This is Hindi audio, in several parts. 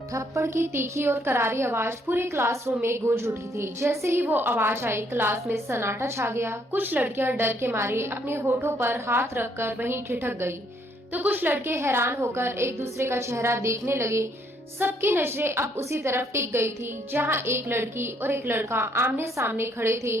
थप्पड़ की तीखी और करारी आवाज पूरे क्लासरूम में गूंज उठी थी। जैसे ही वो आवाज आई, क्लास में सन्नाटा छा गया। कुछ लड़कियां डर के मारे अपने होठों पर हाथ रखकर वहीं ठिठक गई, तो कुछ लड़के हैरान होकर एक दूसरे का चेहरा देखने लगे। सबकी नजरें अब उसी तरफ टिक गई थी, जहां एक लड़की और एक लड़का आमने सामने खड़े थे।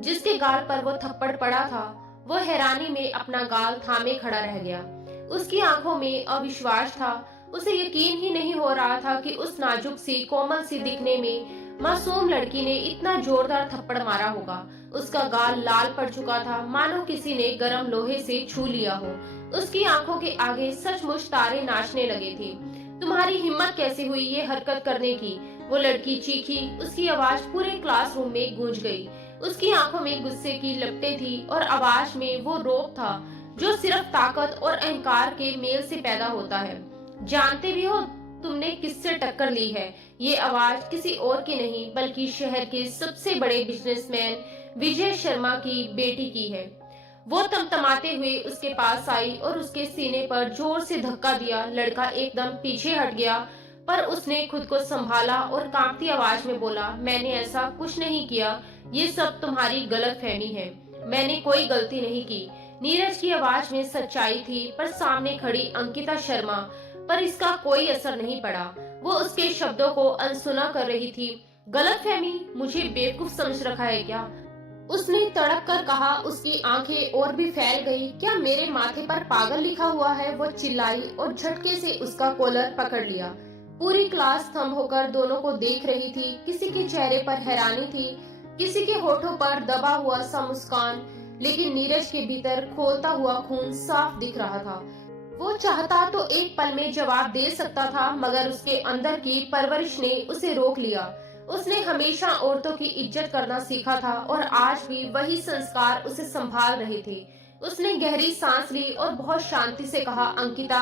जिसके गाल पर वो थप्पड़ पड़ा था, वो हैरानी में अपना गाल थामे खड़ा रह गया। उसकी आंखों में अविश्वास था। उसे यकीन ही नहीं हो रहा था कि उस नाजुक सी, कोमल सी दिखने में मासूम लड़की ने इतना जोरदार थप्पड़ मारा होगा। उसका गाल लाल पड़ चुका था, मानो किसी ने गर्म लोहे से छू लिया हो। उसकी आंखों के आगे सचमुच तारे नाचने लगे थे। तुम्हारी हिम्मत कैसे हुई ये हरकत करने की? वो लड़की चीखी। उसकी आवाज पूरे क्लासरूम में गूंज गई। उसकी आंखों में गुस्से की लपटें थी और आवाज में वो रोब था जो सिर्फ ताकत और अहंकार के मेल से पैदा होता है। जानते भी हो तुमने किससे टक्कर ली है? ये आवाज किसी और की नहीं, बल्कि शहर के सबसे बड़े बिजनेसमैन विजय शर्मा की बेटी की है। वो तमतमाते हुए उसके पास आई और उसके सीने पर जोर से धक्का दिया। लड़का एकदम पीछे हट गया, पर उसने खुद को संभाला और कांपती आवाज में बोला, मैंने ऐसा कुछ नहीं किया। ये सब तुम्हारी गलतफहमी है। मैंने कोई गलती नहीं की। नीरज की आवाज में सच्चाई थी, पर सामने खड़ी अंकिता शर्मा पर इसका कोई असर नहीं पड़ा। वो उसके शब्दों को अनसुना कर रही थी। गलतफहमी? मुझे बेवकूफ समझ रखा है क्या? उसने तड़प कर कहा। उसकी आंखें और भी फैल गई। क्या मेरे माथे पर पागल लिखा हुआ है? वो चिल्लाई और झटके से उसका कॉलर पकड़ लिया। पूरी क्लास थम होकर दोनों को देख रही थी। किसी के चेहरे पर हैरानी थी, किसी के होठों पर दबा हुआ सा मुस्कान, लेकिन नीरज के भीतर खोलता हुआ खून साफ दिख रहा था। वो चाहता तो एक पल में जवाब दे सकता था, मगर उसके अंदर की परवरिश ने उसे रोक लिया। उसने हमेशा औरतों की इज्जत करना सीखा था और आज भी वही संस्कार उसे संभाल रहे थे। उसने गहरी सांस ली और बहुत शांति से कहा, अंकिता,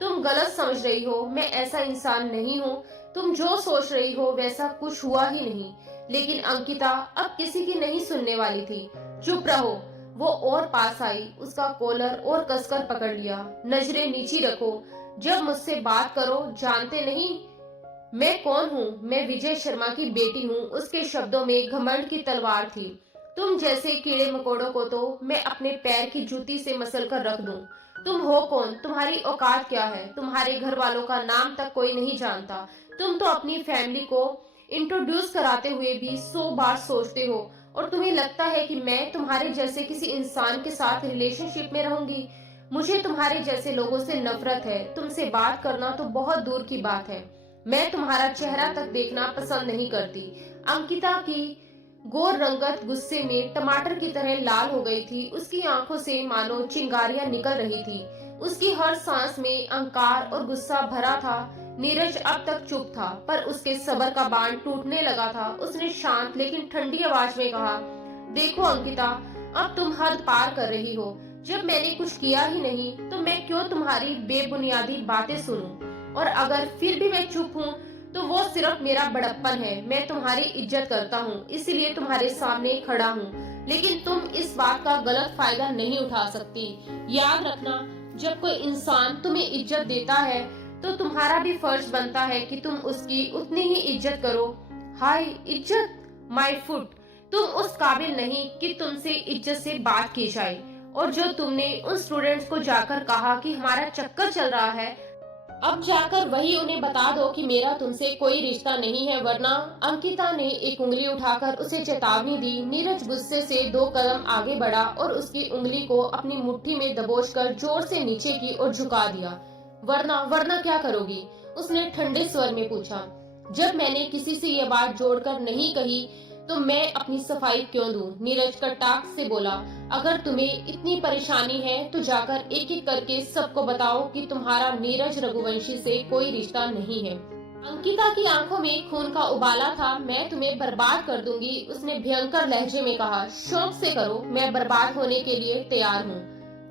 तुम गलत समझ रही हो। मैं ऐसा इंसान नहीं हूँ। तुम जो सोच रही हो वैसा कुछ हुआ ही नहीं। लेकिन अंकिता अब किसी की नहीं सुनने वाली थी। चुप रहो। वो और पास आई, उसका कॉलर और कसकर पकड़ लिया। नजरें नीची रखो, जब मुझसे बात करो। जानते नहीं मैं कौन हूँ? मैं विजय शर्मा की बेटी हूँ। उसके शब्दों में घमंड की तलवार थी। तुम जैसे कीड़े मकोड़ों को तो मैं अपने पैर की जूती से मसल कर रख दूं। तुम हो कौन? तुम्हारी औकात क्या है? तुम्हारे घर वालों का नाम तक कोई नहीं जानता। तुम तो अपनी फैमिली को इंट्रोड्यूस कराते हुए भी 100 बार सोचते हो, और तुम्हें लगता है कि मैं तुम्हारे जैसे किसी इंसान के साथ रिलेशनशिप में रहूंगी? मुझे तुम्हारे जैसे लोगों से नफरत है। तुमसे बात करना तो बहुत दूर की बात है। मैं तुम्हारा चेहरा तक देखना पसंद नहीं करती। अंकिता की गोर रंगत गुस्से में टमाटर की तरह लाल हो गई थी। उसकी आंखों से मानो चिंगारियां निकल रही थी। उसकी हर सांस में अहंकार और गुस्सा भरा था। नीरज अब तक चुप था, पर उसके सब्र का बांध टूटने लगा था। उसने शांत लेकिन ठंडी आवाज में कहा, देखो अंकिता, अब तुम हद पार कर रही हो। जब मैंने कुछ किया ही नहीं, तो मैं क्यों तुम्हारी बेबुनियादी बातें सुनूं? और अगर फिर भी मैं चुप हूँ, तो वो सिर्फ मेरा बड़प्पन है। मैं तुम्हारी इज्जत करता हूँ, इसलिए तुम्हारे सामने खड़ा हूँ। लेकिन तुम इस बात का गलत फायदा नहीं उठा सकती। याद रखना, जब कोई इंसान तुम्हें इज्जत देता है, तो तुम्हारा भी फर्ज बनता है कि तुम उसकी उतनी ही इज्जत करो। हाय इज्जत, माय फुट। तुम उस काबिल नहीं कि तुमसे इज्जत से बात की जाए। और जो तुमने उन स्टूडेंट्स को जाकर कहा कि हमारा चक्कर चल रहा है, अब जाकर वही उन्हें बता दो कि मेरा तुमसे कोई रिश्ता नहीं है, वरना। अंकिता ने एक उंगली उठाकर उसे चेतावनी दी। नीरज गुस्से से 2 कदम आगे बढ़ा और उसकी उंगली को अपनी मुट्ठी में दबोचकर जोर से नीचे की ओर झुका दिया। वरना? वरना क्या करोगी? उसने ठंडे स्वर में पूछा। जब मैंने किसी से ये बात जोड़कर नहीं कही, तो मैं अपनी सफाई क्यों दूं? नीरज कटाक्ष से बोला। अगर तुम्हें इतनी परेशानी है, तो जाकर एक एक करके सबको बताओ कि तुम्हारा नीरज रघुवंशी से कोई रिश्ता नहीं है। अंकिता की आंखों में खून का उबाला था। मैं तुम्हें बर्बाद कर दूंगी, उसने भयंकर लहजे में कहा। शौक से करो, मैं बर्बाद होने के लिए तैयार हूँ,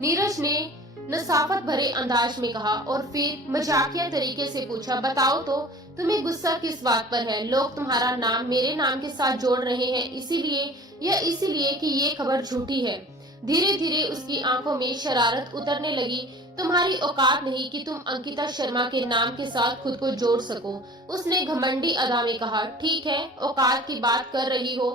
नीरज ने नसाफत भरे अंदाज में कहा। और फिर मजाकिया तरीके से पूछा, बताओ तो, तुम्हें गुस्सा किस बात पर है? लोग तुम्हारा नाम मेरे नाम के साथ जोड़ रहे हैं, इसीलिए या इसीलिए कि ये खबर झूठी है? धीरे धीरे उसकी आंखों में शरारत उतरने लगी। तुम्हारी औकात नहीं कि तुम अंकिता शर्मा के नाम के साथ खुद को जोड़ सको। उसने घमंडी अदा में कहा। ठीक है, औकात की बात कर रही हो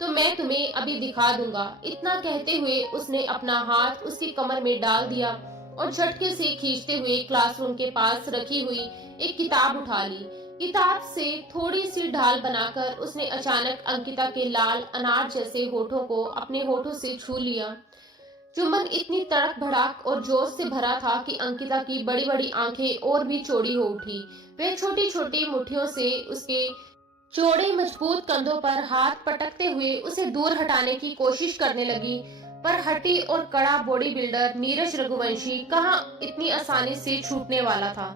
तो मैं तुम्हें अभी दिखा दूंगा। इतना कहते हुए उसने अपना हाथ उसकी कमर में डाल दिया और झटके से खींचते हुए क्लासरूम के पास रखी हुई एक किताब उठा ली। किताब से थोड़ी सी ढाल बनाकर उसने अचानक अंकिता के लाल अनार जैसे होठों को अपने होठों से छू लिया। चुंबन इतनी तड़क भड़ाक और जोश से भरा था कि अंकिता की बड़ी बड़ी आंखें और भी चौड़ी हो उठी। वह छोटी छोटी मुट्ठियों से उसके चौड़े मजबूत कंधों पर हाथ पटकते हुए उसे दूर हटाने की कोशिश करने लगी, पर हट्टी और कड़ा बॉडी बिल्डर नीरज रघुवंशी कहाँ इतनी आसानी से छूटने वाला था।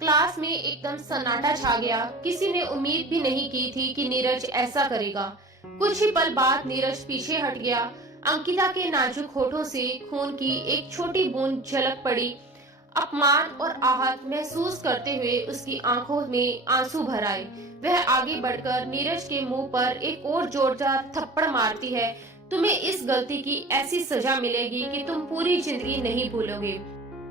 क्लास में एकदम सन्नाटा छा गया। किसी ने उम्मीद भी नहीं की थी कि नीरज ऐसा करेगा। कुछ ही पल बाद नीरज पीछे हट गया। अंकिता के नाजुक होठों से खून की एक छोटी बूंद झलक पड़ी। अपमान और आहत महसूस करते हुए उसकी आंखों में आंसू भर आए। वह आगे बढ़कर नीरज के मुंह पर एक और जोरदार थप्पड़ मारती है। तुम्हें इस गलती की ऐसी सजा मिलेगी कि तुम पूरी जिंदगी नहीं भूलोगे।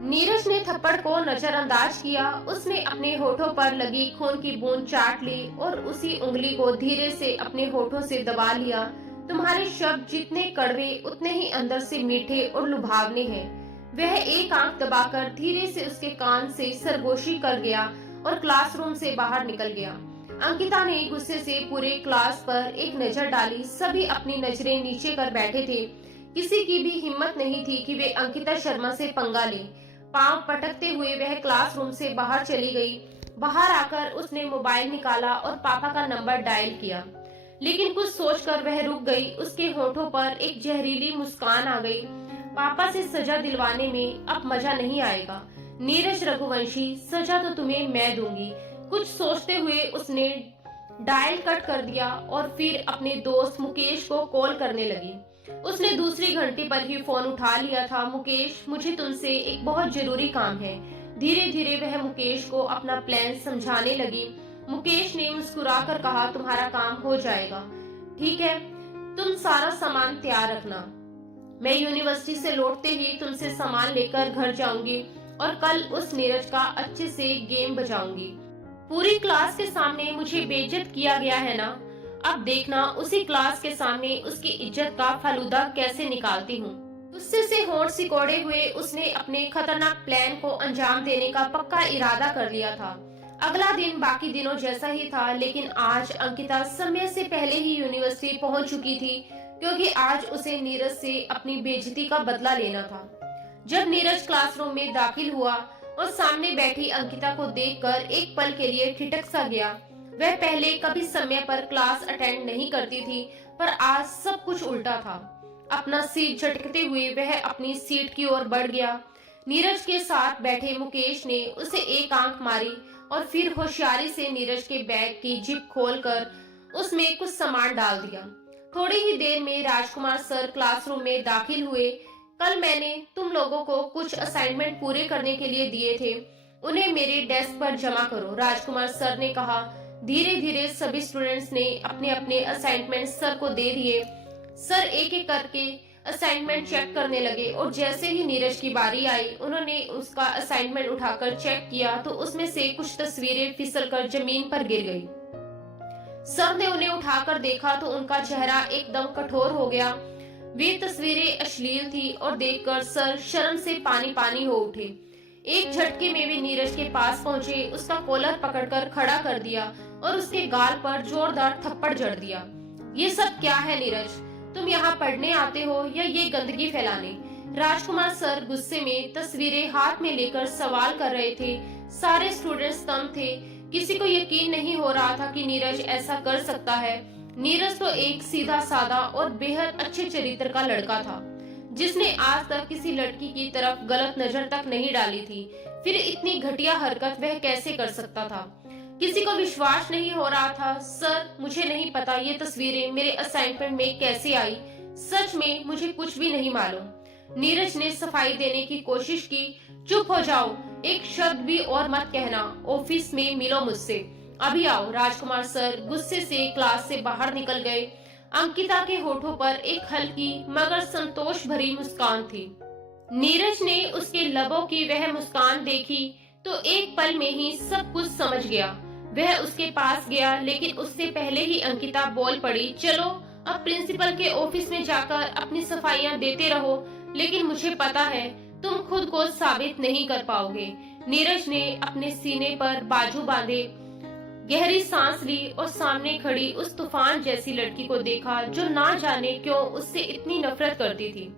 नीरज ने थप्पड़ को नजरअंदाज किया। उसने अपने होठों पर लगी खून की बूंद चाट ली और उसी उंगली को धीरे से अपने होठों से दबा लिया। तुम्हारे शब्द जितने कड़वे उतने ही अंदर से मीठे और लुभावने हैं। वह एक आंख दबाकर धीरे से उसके कान से सरगोशी कर गया और क्लासरूम से बाहर निकल गया। अंकिता ने गुस्से से पूरे क्लास पर एक नजर डाली। सभी अपनी नजरें नीचे कर बैठे थे। किसी की भी हिम्मत नहीं थी कि वे अंकिता शर्मा से पंगा ले। पांव पटकते हुए वह क्लासरूम से बाहर चली गई। बाहर आकर उसने मोबाइल निकाला और पापा का नंबर डायल किया, लेकिन कुछ सोचकर वह रुक गई। उसके होठों पर एक जहरीली मुस्कान आ गई। पापा से सजा दिलवाने में अब मजा नहीं आएगा नीरज रघुवंशी, सजा तो तुम्हें मैं दूंगी। कुछ सोचते हुए उसने डायल कट कर दिया और फिर अपने दोस्त मुकेश को कॉल करने लगी। उसने दूसरी घंटी पर ही फोन उठा लिया था। मुकेश, मुझे तुमसे एक बहुत जरूरी काम है। धीरे धीरे वह मुकेश को अपना प्लान समझाने लगी। मुकेश ने मुस्कुराकर कहा, तुम्हारा काम हो जाएगा। ठीक है, तुम सारा सामान तैयार रखना। मैं यूनिवर्सिटी से लौटते ही तुमसे सामान लेकर घर जाऊंगी और कल उस नीरज का अच्छे से गेम बजाऊंगी। पूरी क्लास के सामने मुझे बेइज्जत किया गया है ना, अब देखना उसी क्लास के सामने उसकी इज्जत का फालूदा कैसे निकालती हूँ। गुस्से से होंठ सिकोड़े हुए उसने अपने खतरनाक प्लान को अंजाम देने का पक्का इरादा कर लिया था। अगला दिन बाकी दिनों जैसा ही था, लेकिन आज अंकिता समय से पहले ही यूनिवर्सिटी पहुंच चुकी थी, क्योंकि आज उसे नीरज से अपनी बेइज्जती का बदला लेना था। जब नीरज क्लासरूम में दाखिल हुआ और सामने बैठी अंकिता को देखकर एक पल के लिए ठिठक सा गया। वह पहले कभी समय पर क्लास अटेंड नहीं करती थी, पर आज सब कुछ उल्टा था। अपना सीट झटकते हुए वह अपनी सीट की ओर बढ़ गया। नीरज के साथ बैठे मुकेश ने उसे एक आंख मारी और फिर होशियारी से नीरज के बैग की जिप खोलकर उसमें कुछ सामान डाल दिया। थोड़ी ही देर में राजकुमार सर क्लासरूम में दाखिल हुए। कल मैंने तुम लोगों को कुछ असाइनमेंट पूरे करने के लिए दिए थे, उन्हें मेरे डेस्क पर जमा करो, राजकुमार सर ने कहा। धीरे धीरे सभी स्टूडेंट्स ने अपने अपने असाइनमेंट सर को दे दिए। सर एक एक करके असाइनमेंट चेक करने लगे और जैसे ही नीरज की बारी आई, उन्होंने उसका असाइनमेंट उठाकर चेक किया तो उसमें से कुछ तस्वीरें फिसलकर जमीन पर गिर गई। सर ने उन्हें उठाकर देखा तो उनका चेहरा एकदम कठोर हो गया। वे तस्वीरें अश्लील थी और देखकर सर शर्म से पानी पानी हो उठे। एक झटके में वे नीरज के पास पहुंचे, उसका कॉलर पकड़कर खड़ा कर दिया और उसके गाल पर जोरदार थप्पड़ जड़ दिया। ये सब क्या है नीरज, तुम यहाँ पढ़ने आते हो या ये गंदगी फैलाने? राजकुमार सर गुस्से में तस्वीरें हाथ में लेकर सवाल कर रहे थे। सारे स्टूडेंट्स स्तब्ध थे। किसी को यकीन नहीं हो रहा था कि नीरज ऐसा कर सकता है। नीरज तो एक सीधा साधा और बेहद अच्छे चरित्र का लड़का था, जिसने आज तक किसी लड़की की तरफ गलत नजर तक नहीं डाली थी। फिर इतनी घटिया हरकत वह कैसे कर सकता था? किसी को विश्वास नहीं हो रहा था। सर, मुझे नहीं पता ये तस्वीरें मेरे असाइनमेंट में कैसे आई। सच में मुझे कुछ भी नहीं मालूम। नीरज ने सफाई देने की कोशिश की। चुप हो जाओ, एक शब्द भी और मत कहना। ऑफिस में मिलो मुझसे, अभी आओ। राजकुमार सर गुस्से से क्लास से बाहर निकल गए। अंकिता के होठों पर एक हल्की मगर संतोष भरी मुस्कान थी। नीरज ने उसके लबों की वह मुस्कान देखी तो एक पल में ही सब कुछ समझ गया। वह उसके पास गया, लेकिन उससे पहले ही अंकिता बोल पड़ी, चलो अब प्रिंसिपल के ऑफिस में जाकर अपनी सफाइयां देते रहो, लेकिन मुझे पता है तुम खुद को साबित नहीं कर पाओगे। नीरज ने अपने सीने पर बाजू बांधे, गहरी सांस ली और सामने खड़ी उस तूफान जैसी लड़की को देखा जो ना जाने क्यों उससे इतनी नफरत करती थी।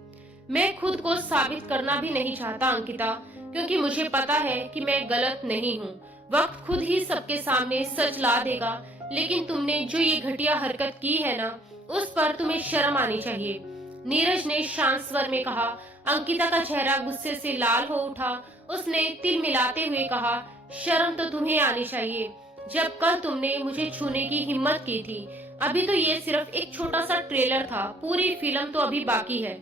मैं खुद को साबित करना भी नहीं चाहता अंकिता, क्योंकि मुझे पता है कि मैं गलत नहीं हूँ। वक्त खुद ही सबके सामने सच ला देगा, लेकिन तुमने जो ये घटिया हरकत की है ना, उस पर तुम्हें शर्म आनी चाहिए। नीरज ने शांत स्वर में कहा। अंकिता का चेहरा गुस्से से लाल हो उठा। उसने तिल मिलाते हुए कहा, शर्म तो तुम्हें आनी चाहिए जब कल तुमने मुझे छूने की हिम्मत की थी। अभी तो ये सिर्फ एक छोटा सा ट्रेलर था, पूरी फिल्म तो अभी बाकी है।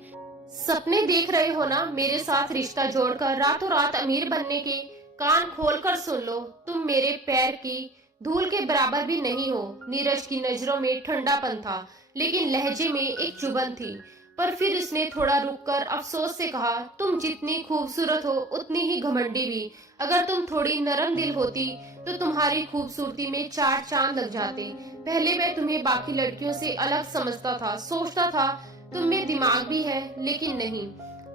सपने देख रहे हो ना मेरे साथ रिश्ता जोड़कर रातों रात अमीर बनने के? कान खोलकर सुन लो, तुम मेरे पैर की धूल के बराबर भी नहीं हो। नीरज की नजरों में ठंडापन था, लेकिन लहजे में एक चुभन थी। पर फिर उसने थोड़ा रुककर अफसोस से कहा, तुम जितनी खूबसूरत हो उतनी ही घमंडी भी। अगर तुम थोड़ी नरम दिल होती तो तुम्हारी खूबसूरती में चार चांद लग जाते। पहले मैं तुम्हें बाकी लड़कियों से अलग समझता था, सोचता था तुम में दिमाग भी है, लेकिन नहीं।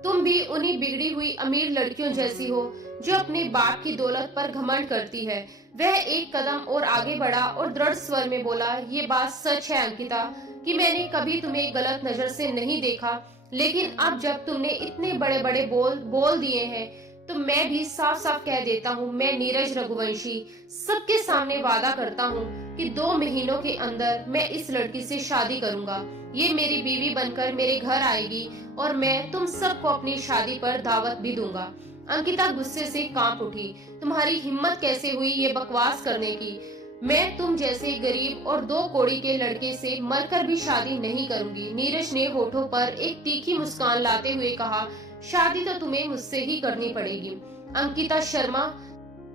तुम भी उन्हीं बिगड़ी हुई अमीर लड़कियों जैसी हो जो अपने बाप की दौलत पर घमंड करती है। वह एक कदम और आगे बढ़ा और दृढ़ स्वर में बोला, ये बात सच है अंकिता कि मैंने कभी तुम्हें गलत नजर से नहीं देखा, लेकिन अब जब तुमने इतने बड़े बड़े बोल दिए हैं तो मैं भी साफ साफ कह देता हूँ, मैं नीरज रघुवंशी सबके सामने वादा करता हूँ कि 2 महीनों के अंदर मैं इस लड़की से शादी करूंगा। ये मेरी बीवी बनकर मेरे घर आएगी और मैं तुम सबको अपनी शादी पर दावत भी दूंगा। अंकिता गुस्से से कांप उठी। तुम्हारी हिम्मत कैसे हुई ये बकवास करने की? मैं तुम जैसे गरीब और 2 कौड़ी के लड़के से मरकर भी शादी नहीं करूंगी। नीरज ने होठों पर एक तीखी मुस्कान लाते हुए कहा, शादी तो तुम्हें मुझसे ही करनी पड़ेगी। अंकिता शर्मा।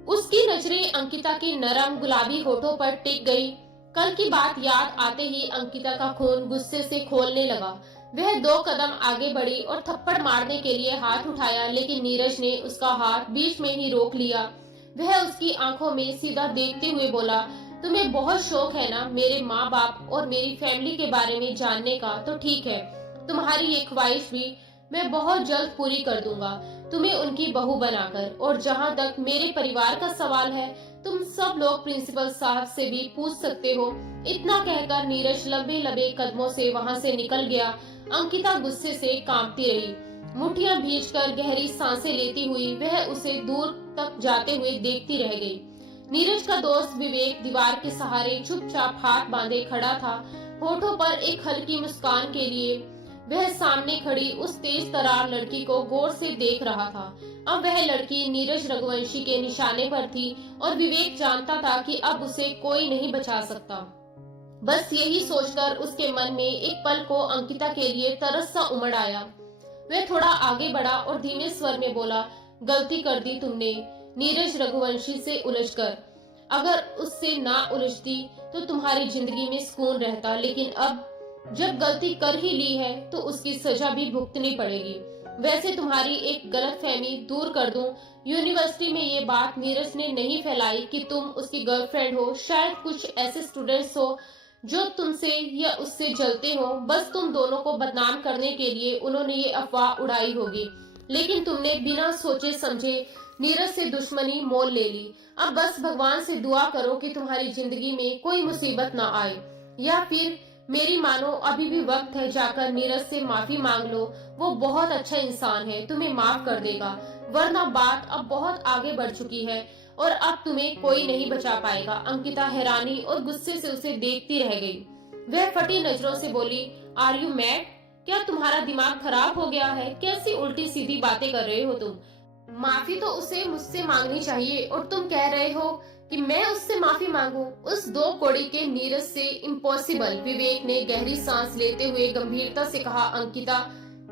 उसकी नजरें अंकिता की नरम गुलाबी होठों पर टिक गई। कल की बात याद आते ही अंकिता का खून गुस्से से खोलने लगा। वह 2 कदम आगे बढ़ी और थप्पड़ मारने के लिए हाथ उठाया, लेकिन नीरज ने उसका हाथ बीच में ही रोक लिया। वह उसकी आंखों में सीधा देखते हुए बोला, तुम्हें बहुत शौक है ना मेरे माँ बाप और मेरी फैमिली के बारे में जानने का, तो ठीक है, तुम्हारी ये ख्वाहिश भी मैं बहुत जल्द पूरी कर दूंगा, तुम्हें उनकी बहू बनाकर। और जहाँ तक मेरे परिवार का सवाल है, तुम सब लोग प्रिंसिपल साहब से भी पूछ सकते हो। इतना कहकर नीरज लंबे लंबे कदमों से वहाँ से निकल गया। अंकिता गुस्से से कांपती रही। मुठ्ठियां भींचकर गहरी सांसें लेती हुई वह उसे दूर तक जाते हुए देखती रह गई। नीरज का दोस्त विवेक दीवार के सहारे चुपचाप हाथ बांधे खड़ा था, होठों पर एक हल्की मुस्कान के लिए। वह सामने खड़ी उस तेज तरार लड़की को गौर से देख रहा था। अब वह लड़की नीरज रघुवंशी के निशाने पर थी और विवेक जानता था कि अब उसे कोई नहीं बचा सकता। बस यही सोचकर उसके मन में एक पल को अंकिता के लिए तरस सा उमड़ आया। वह थोड़ा आगे बढ़ा और धीमे स्वर में बोला, गलती कर दी तुमने नीरज रघुवंशी से उलझकर। अगर उससे ना उलझती तो तुम्हारी जिंदगी में सुकून रहता, लेकिन अब जब गलती कर ही ली है तो उसकी सजा भी भुगतनी पड़ेगी। वैसे तुम्हारी एक गलतफहमी दूर कर दूं, यूनिवर्सिटी में ये बात नीरज ने नहीं फैलाई कि तुम उसकी गर्लफ्रेंड हो। शायद कुछ ऐसे स्टूडेंट्स हो जो तुमसे या उससे जलते हो। बस तुम दोनों को बदनाम करने के लिए उन्होंने ये अफवाह उड़ाई होगी, लेकिन तुमने बिना सोचे समझे नीरज से दुश्मनी मोल ले ली। अब बस भगवान से दुआ करो कि तुम्हारी जिंदगी में कोई मुसीबत ना आए, या फिर मेरी मानो अभी भी वक्त है, जाकर नीरज से माफी मांग लो। वो बहुत अच्छा इंसान है, तुम्हें माफ कर देगा, वरना बात अब बहुत आगे बढ़ चुकी है और अब तुम्हें कोई नहीं बचा पाएगा। अंकिता हैरानी और गुस्से से उसे देखती रह गई। वह फटी नजरों से बोली, आर यू मैड? क्या तुम्हारा दिमाग खराब हो गया है? कैसी उल्टी सीधी बातें कर रहे हो तुम? माफी तो उसे मुझसे मांगनी चाहिए और तुम कह रहे हो कि मैं उससे माफी मांगू? उस 2 कौड़ी के नीरज से? इम्पॉसिबल। विवेक ने गहरी सांस लेते हुए गंभीरता से कहा, अंकिता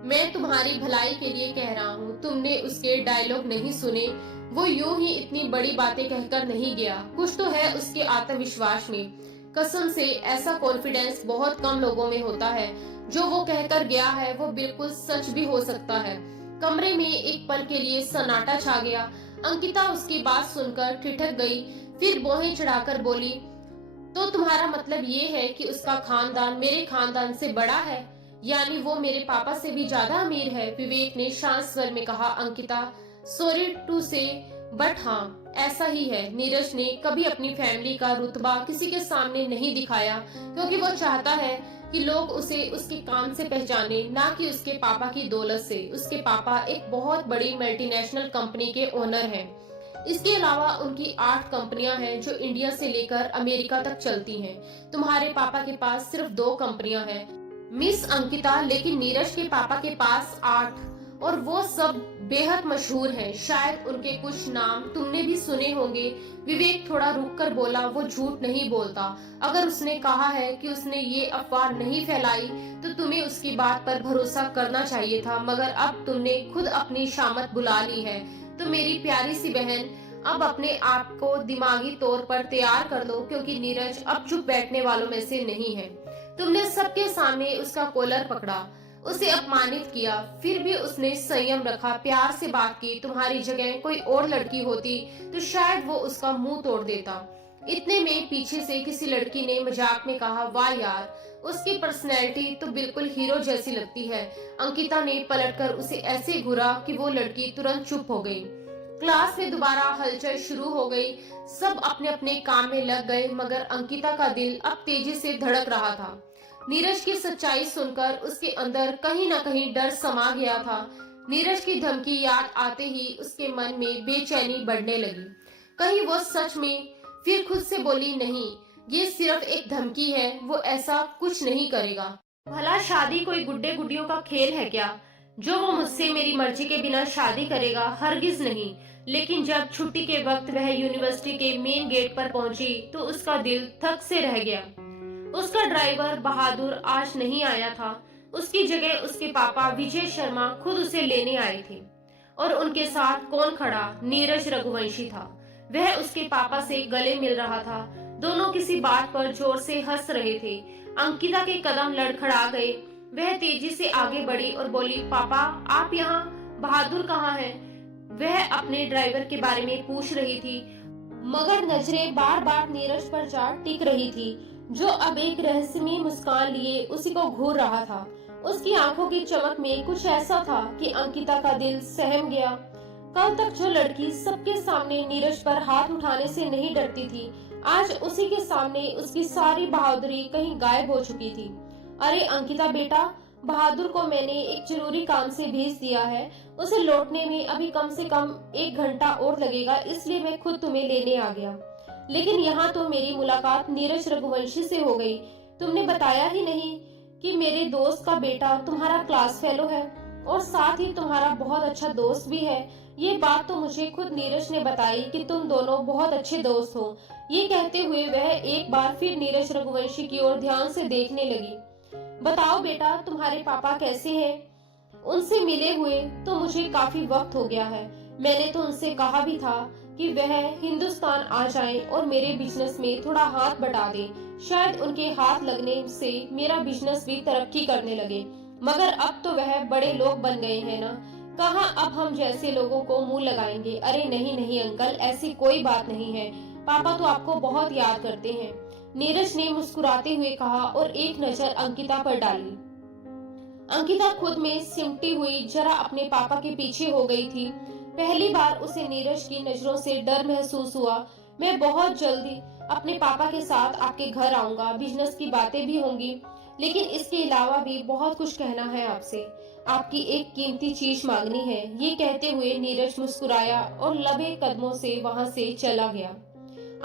मैं तुम्हारी भलाई के लिए कह रहा हूँ। तुमने उसके डायलॉग नहीं सुने, वो यूं ही इतनी बड़ी बातें कहकर नहीं गया। कुछ तो है उसके आत्मविश्वास में। कसम से ऐसा कॉन्फिडेंस बहुत कम लोगों में होता है। जो वो कहकर गया है वो बिल्कुल सच भी हो सकता है। कमरे में एक पल के लिए सन्नाटा छा गया। अंकिता उसकी बात सुनकर ठिठक गई, फिर बोहें चढ़ाकर बोली, तो तुम्हारा मतलब ये है कि उसका खानदान मेरे खानदान से बड़ा है, यानी वो मेरे पापा से भी ज्यादा अमीर है। विवेक ने शांत स्वर में कहा। अंकिता, सॉरी टू से, बट हाँ ऐसा ही है। नीरज ने कभी अपनी फैमिली का रुतबा किसी के सामने नहीं दिखाया, क्योंकि वो चाहता है कि लोग उसे उसके काम से पहचाने, ना कि उसके पापा की दौलत से। उसके पापा एक बहुत बड़ी मल्टीनेशनल कंपनी के ओनर हैं। इसके अलावा उनकी 8 कंपनियां हैं जो इंडिया से लेकर अमेरिका तक चलती हैं। तुम्हारे पापा के पास सिर्फ 2 कंपनियां हैं मिस अंकिता, लेकिन नीरज के पापा के पास 8, और वो सब बेहद मशहूर हैं। शायद उनके कुछ नाम तुमने भी सुने होंगे। विवेक थोड़ा रुक कर बोला, वो झूठ नहीं बोलता। अगर उसने कहा है कि उसने ये अफवाह नहीं फैलाई तो तुम्हें उसकी बात पर भरोसा करना चाहिए था, मगर अब तुमने खुद अपनी शामत बुला ली है। तो मेरी प्यारी सी बहन, अब अपने आप को दिमागी तौर पर तैयार कर लो, क्योंकि नीरज अब चुप बैठने वालों में से नहीं है। तुमने सबके सामने उसका कॉलर पकड़ा, उसे अपमानित किया, फिर भी उसने संयम रखा, प्यार से बात की। तुम्हारी जगह कोई और लड़की होती तो शायद वो उसका मुंह तोड़ देता। इतने में पीछे से किसी लड़की ने मजाक में कहा, वाह यार, उसकी पर्सनैलिटी तो बिल्कुल हीरो जैसी लगती है। अंकिता ने पलटकर उसे ऐसे घूरा कि वो लड़की तुरंत चुप हो गई। क्लास में दोबारा हलचल शुरू हो गई। सब अपने अपने काम में लग गए, मगर अंकिता का दिल अब तेजी से धड़क रहा था। नीरज की सच्चाई सुनकर उसके अंदर कहीं न कहीं डर समा गया था। नीरज की धमकी याद आते ही उसके मन में बेचैनी बढ़ने लगी। कहीं वो सच में? फिर खुद से बोली, नहीं, ये सिर्फ एक धमकी है, वो ऐसा कुछ नहीं करेगा। भला शादी कोई गुड्डे गुड्डियों का खेल है क्या, जो वो मुझसे मेरी मर्जी के बिना शादी करेगा? हरगिज नहीं। लेकिन जब छुट्टी के वक्त वह यूनिवर्सिटी के मेन गेट पर पहुंची तो उसका दिल थक से रह गया। उसका ड्राइवर बहादुर आज नहीं आया था। उसकी जगह उसके पापा विजय शर्मा खुद उसे लेने आए थे। और उनके साथ कौन खड़ा? नीरज रघुवंशी था। वह उसके पापा से गले मिल रहा था। दोनों किसी बात पर जोर से हंस रहे थे। अंकिता के कदम लड़खड़ा गए। वह तेजी से आगे बढ़ी और बोली, पापा आप यहाँ? बहादुर कहाँ है? वह अपने ड्राइवर के बारे में पूछ रही थी, मगर नजरें बार बार नीरज पर जा टिक रही थी, जो अब एक रहस्यमय मुस्कान लिए उसी को घूर रहा था। उसकी आंखों की चमक में कुछ ऐसा था कि अंकिता का दिल सहम गया। कल तक जो लड़की सबके सामने नीरज पर हाथ उठाने से नहीं डरती थी, आज उसी के सामने उसकी सारी बहादुरी कहीं गायब हो चुकी थी। अरे अंकिता बेटा, बहादुर को मैंने एक जरूरी काम से भेज दिया है। उसे लौटने में अभी कम से कम 1 घंटा और लगेगा, इसलिए मैं खुद तुम्हें लेने आ गया। लेकिन यहाँ तो मेरी मुलाकात नीरज रघुवंशी से हो गई। तुमने बताया ही नहीं कि मेरे दोस्त का बेटा तुम्हारा क्लास फेलो है और साथ ही तुम्हारा बहुत अच्छा दोस्त भी है। ये बात तो मुझे खुद नीरज ने बताई कि तुम दोनों बहुत अच्छे दोस्त हो। ये कहते हुए वह एक बार फिर नीरज रघुवंशी की ओर ध्यान से देखने लगी। बताओ बेटा, तुम्हारे पापा कैसे हैं? उनसे मिले हुए तो मुझे काफी वक्त हो गया है। मैंने तो उनसे कहा भी था कि वह हिंदुस्तान आ जाएं और मेरे बिजनेस में थोड़ा हाथ बटा दें। शायद उनके हाथ लगने से मेरा बिजनेस भी तरक्की करने लगे। मगर अब तो वह बड़े लोग बन गए हैं ना, कहाँ अब हम जैसे लोगों को मुंह लगाएंगे। अरे नहीं नहीं अंकल, ऐसी कोई बात नहीं है। पापा तो आपको बहुत याद करते हैं, नीरज ने मुस्कुराते हुए कहा और एक नजर अंकिता पर डाली। अंकिता खुद में सिमटी हुई जरा अपने पापा के पीछे हो गई थी। पहली बार उसे नीरज की नजरों से डर महसूस हुआ। मैं बहुत जल्दी अपने पापा के साथ आपके घर आऊंगा, बिजनेस की बातें भी होंगी, लेकिन इसके अलावा भी बहुत कुछ कहना है आपसे। आपकी एक कीमती चीज मांगनी है। ये कहते हुए नीरज मुस्कुराया और लंबे कदमों से वहां से चला गया।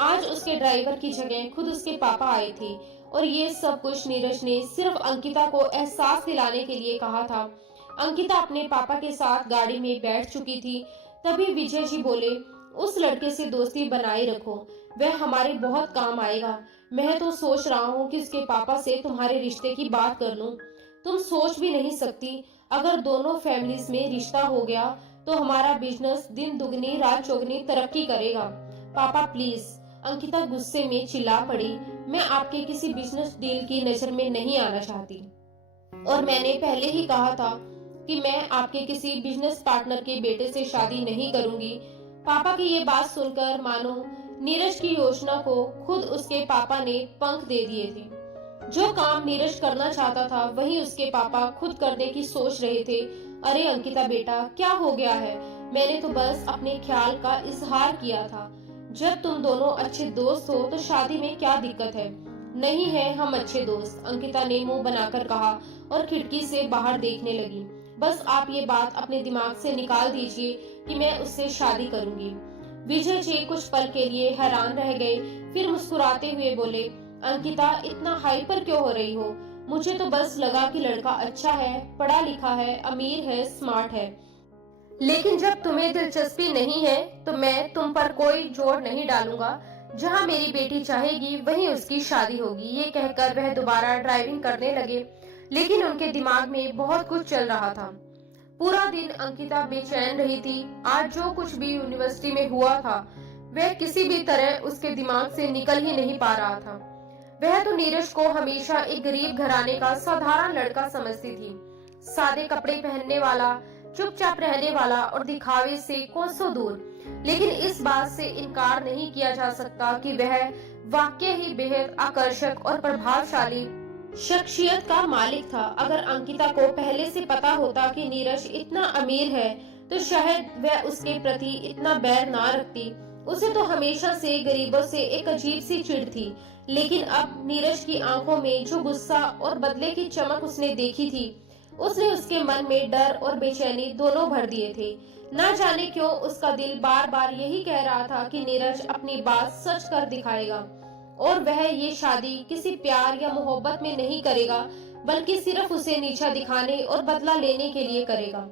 आज उसके ड्राइवर की जगह खुद उसके पापा आए थे और ये सब कुछ नीरज ने सिर्फ अंकिता को एहसास दिलाने के लिए कहा था। अंकिता अपने पापा के साथ गाड़ी में बैठ चुकी थी। तभी विजय जी बोले, उस लड़के से दोस्ती बनाए रखो, वह हमारे बहुत काम आएगा। मैं तो सोच रहा हूँ कि उसके पापा से तुम्हारे रिश्ते की बात कर लूं। तुम सोच भी नहीं सकती, अगर दोनों फैमिलीज में रिश्ता हो गया तो हमारा बिजनेस दिन दुगनी रात चौगनी तरक्की करेगा। पापा प्लीज। अंकिता गुस्से में चिल्ला पड़ी, मैं आपके किसी बिजनेस डील की नजर में नहीं आना चाहती, और मैंने पहले ही कहा था कि मैं आपके किसी बिजनेस पार्टनर के बेटे से शादी नहीं करूंगी। पापा की ये बात सुनकर मानो नीरज की योजना को खुद उसके पापा ने पंख दे दिए थे। जो काम नीरज करना चाहता था वही उसके पापा खुद करने की सोच रहे थे। अरे अंकिता बेटा, क्या हो गया है? मैंने तो बस अपने ख्याल का इजहार किया था। जब तुम दोनों अच्छे दोस्त हो तो शादी में क्या दिक्कत है? नहीं है हम अच्छे दोस्त, अंकिता ने मुंह बनाकर कहा और खिड़की से बाहर देखने लगी। बस आप ये बात अपने दिमाग से निकाल दीजिए कि मैं उससे शादी करूंगी। विजय जी कुछ पल के लिए हैरान रह गए, फिर मुस्कुराते हुए बोले, अंकिता इतना हाइपर क्यों हो रही हो? मुझे तो बस लगा कि लड़का अच्छा है, पढ़ा लिखा है, अमीर है, स्मार्ट है। लेकिन जब तुम्हें दिलचस्पी नहीं है तो मैं तुम पर कोई जोर नहीं डालूंगा। जहां मेरी बेटी चाहेगी वहीं उसकी शादी होगी। ये कहकर वह दोबारा ड्राइविंग करने लगे, लेकिन उनके दिमाग में बहुत कुछ चल रहा था। पूरा दिन अंकिता बेचैन रही थी। आज जो कुछ भी यूनिवर्सिटी में हुआ था वह किसी भी तरह उसके दिमाग से निकल ही नहीं पा रहा था। वह तो नीरज को हमेशा एक गरीब घराने का साधारण लड़का समझती थी, सादे कपड़े पहनने वाला, चुपचाप रहने वाला और दिखावे से कोसों दूर। लेकिन इस बात से इनकार नहीं किया जा सकता कि वह वाकई ही बेहद आकर्षक और प्रभावशाली शख्सियत का मालिक था। अगर अंकिता को पहले से पता होता कि नीरज इतना अमीर है तो शायद वह उसके प्रति इतना बैर ना रखती। उसे तो हमेशा से गरीबों से एक अजीब सी चिढ़ थी, लेकिन अब नीरज की आंखों में जो गुस्सा और बदले की चमक उसने देखी थी, उसने उसके मन में डर और बेचैनी दोनों भर दिए थे। ना जाने क्यों उसका दिल बार बार यही कह रहा था कि नीरज अपनी बात सच कर दिखाएगा और वह ये शादी किसी प्यार या मोहब्बत में नहीं करेगा, बल्कि सिर्फ उसे नीचा दिखाने और बदला लेने के लिए करेगा।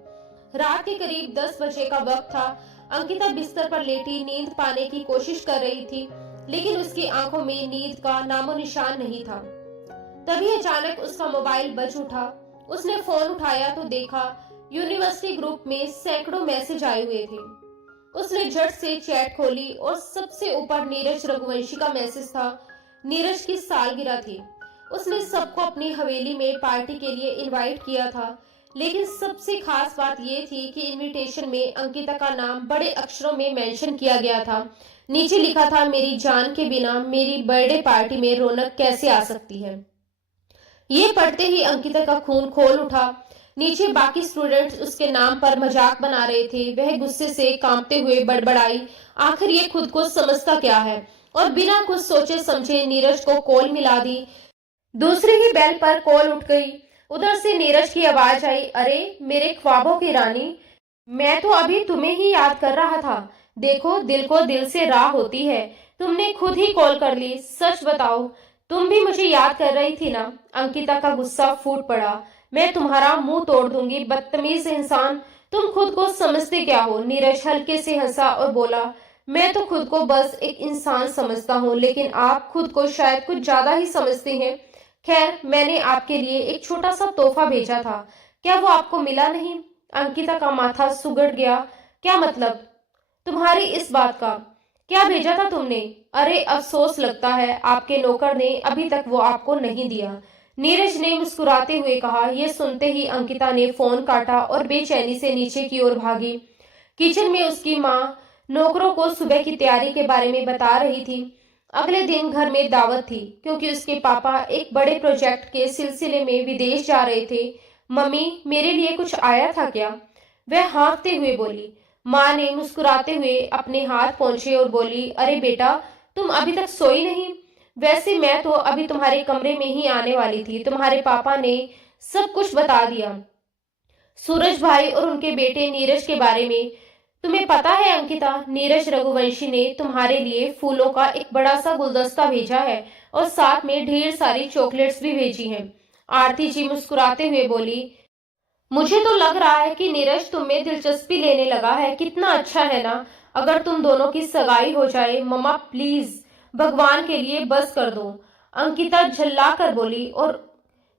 रात के करीब 10 बजे का वक्त था। अंकिता बिस्तर पर लेटी नींद पाने की कोशिश कर रही थी, लेकिन उसकी आंखों में नींद का नामो निशान नहीं था। तभी अचानक उसका मोबाइल बज उठा। उसने फोन उठाया तो देखा यूनिवर्सिटी ग्रुप में सैकड़ों मैसेज आए हुए थे। उसने झट से चैट खोली और सबसे ऊपर नीरज रघुवंशी का मैसेज था। नीरज की सालगिरह थी। उसने सबको अपनी हवेली में पार्टी के लिए इनवाइट किया था, लेकिन सबसे खास बात यह थी कि इनविटेशन में अंकिता का नाम बड़े अक्षरों में मेंशन किया गया था। नीचे लिखा था, मेरी जान के बिना मेरी बर्थडे पार्टी में रौनक कैसे आ सकती है। ये पढ़ते ही अंकिता का खून खोल उठा। नीचे बाकी स्टूडेंट्स उसके नाम पर मजाक बना रहे थे। वह गुस्से से कांपते हुए बड़बड़ाई, आखिर ये खुद को समझता क्या है, और बिना कुछ सोचे समझे नीरज को कॉल मिला दी। दूसरी ही बेल पर कॉल उठ गई। उधर से नीरज की आवाज आई, अरे मेरे ख्वाबों की रानी, मैं तो अभी तुम्हें ही याद कर रहा था। देखो, दिल को दिल से राह होती है। तुमने खुद ही कॉल कर ली। सच बताओ, तुम भी मुझे याद कर रही थी ना? अंकिता का गुस्सा फूट पड़ा। मैं तुम्हारा मुंह तोड़ दूंगी, बदतमीज इंसान। तुम खुद को समझते क्या हो? नीरज हल्के से हंसा और बोला, मैं तो खुद को बस एक इंसान समझता हूँ, लेकिन आप खुद को शायद कुछ ज्यादा ही समझते हैं। खैर, मैंने आपके लिए एक छोटा सा तोहफा भेजा था, क्या वो आपको मिला नहीं? अंकिता का माथा सुगड़ गया। क्या मतलब तुम्हारी इस बात का? क्या भेजा था तुमने? अरे अफसोस, लगता है आपके नौकर ने अभी तक वो आपको नहीं दिया, नीरज ने मुस्कुराते हुए कहा। यह सुनते ही अंकिता ने फोन काटा और बेचैनी से नीचे की ओर भागी। किचन में उसकी माँ नौकरों को सुबह की तैयारी के बारे में बता रही थी। अगले दिन घर में दावत थी, क्योंकि उसके पापा एक बड़े प्रोजेक्ट के सिलसिले में विदेश जा रहे थे। मम्मी, मेरे लिए कुछ आया था क्या? वह हाँफते हुए बोली। माँ ने मुस्कुराते हुए अपने हाथ पहुंचे और बोली, अरे बेटा, तुम अभी तक सोई नहीं? वैसे मैं तो अभी तुम्हारे कमरे में ही आने वाली थी। तुम्हारे पापा ने सब कुछ बता दिया, सूरज भाई और उनके बेटे नीरज के बारे में। तुम्हें पता है अंकिता, नीरज रघुवंशी ने तुम्हारे लिए फूलों का एक बड़ा सा गुलदस्ता भेजा है और साथ में ढेर सारी चॉकलेट्स भी भेजी हैं। आरती जी मुस्कुराते हुए बोली, मुझे तो लग रहा है कि नीरज तुम में दिलचस्पी लेने लगा है। कितना अच्छा है ना अगर तुम दोनों की सगाई हो जाए। मम्मा प्लीज, भगवान के लिए बस कर दो, अंकिता झल्ला कर बोली। और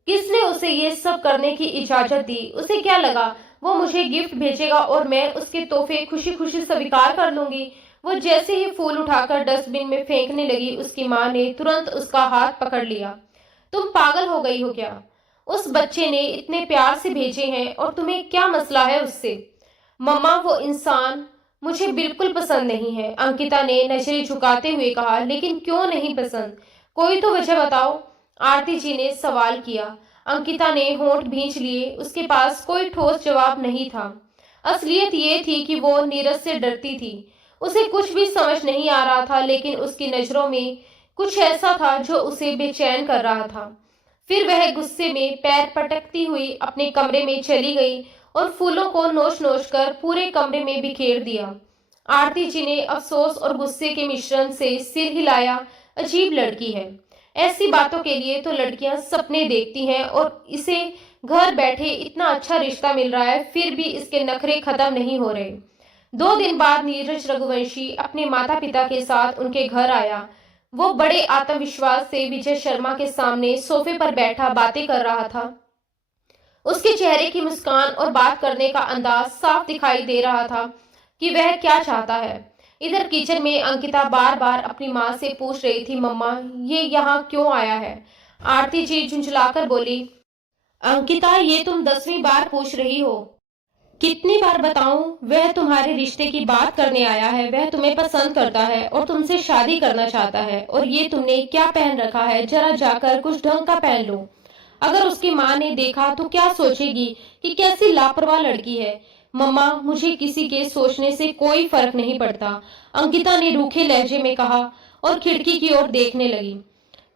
किसने उसे ये सब करने की इजाजत दी? उसे क्या लगा वो मुझे गिफ्ट भेजेगा और मैं उसके तोहफे खुशी खुशी स्वीकार कर लूंगी? वो जैसे ही फूल उठाकर डस्टबिन में फेंकने लगी, उसकी माँ ने तुरंत उसका हाथ पकड़ लिया। तुम पागल हो गई हो क्या? उस बच्चे ने इतने प्यार से भेजे हैं और तुम्हें क्या मसला है उससे? मम्मा, वो इंसान मुझे बिल्कुल पसंद नहीं है, अंकिता ने नजरें झुकाते हुए कहा। लेकिन क्यों नहीं पसंद? कोई तो वजह बताओ, आरती जी ने सवाल किया। अंकिता ने होंठ भींच लिए। उसके पास कोई ठोस जवाब नहीं था। असलियत ये थी कि वो नीरज से डरती थी। उसे कुछ भी समझ नहीं आ रहा था, लेकिन उसकी नजरों में कुछ ऐसा था जो उसे बेचैन कर रहा था। फिर वह गुस्से में पैर पटकती हुई अपने कमरे में चली गई और फूलों को नोच नोच कर पूरे कमरे में बिखेर दिया। आरती जी ने अफसोस और गुस्से के मिश्रण से सिर हिलाया। अजीब लड़की है। ऐसी बातों के लिए तो लड़कियां सपने देखती हैं, और इसे घर बैठे इतना अच्छा रिश्ता मिल रहा है, फिर भी इसके नखरे खत्म नहीं हो रहे। 2 दिन बाद नीरज रघुवंशी अपने माता पिता के साथ उनके घर आया। वो बड़े आत्मविश्वास से विजय शर्मा के सामने सोफे पर बैठा बातें कर रहा था। उसके चेहरे की मुस्कान और बात करने का अंदाज साफ दिखाई दे रहा था कि वह क्या चाहता है। इधर किचन में अंकिता बार बार अपनी माँ से पूछ रही थी, मम्मा, ये यहाँ क्यों आया है? आरती जी झुंझलाकर बोली, अंकिता, ये तुम 10वीं बार पूछ रही हो। कितनी बार बताऊं? वह तुम्हारे रिश्ते की बात करने आया है। वह तुम्हें पसंद करता है और तुमसे शादी करना चाहता है। और ये तुमने क्या पहन रखा है? जरा जाकर कुछ ढंग का पहन लो। अगर उसकी माँ ने देखा तो क्या सोचेगी कि कैसी लापरवाह लड़की है। मम्मा, मुझे किसी के सोचने से कोई फर्क नहीं पड़ता, अंकिता ने रूखे लहजे में कहा और खिड़की की ओर देखने लगी।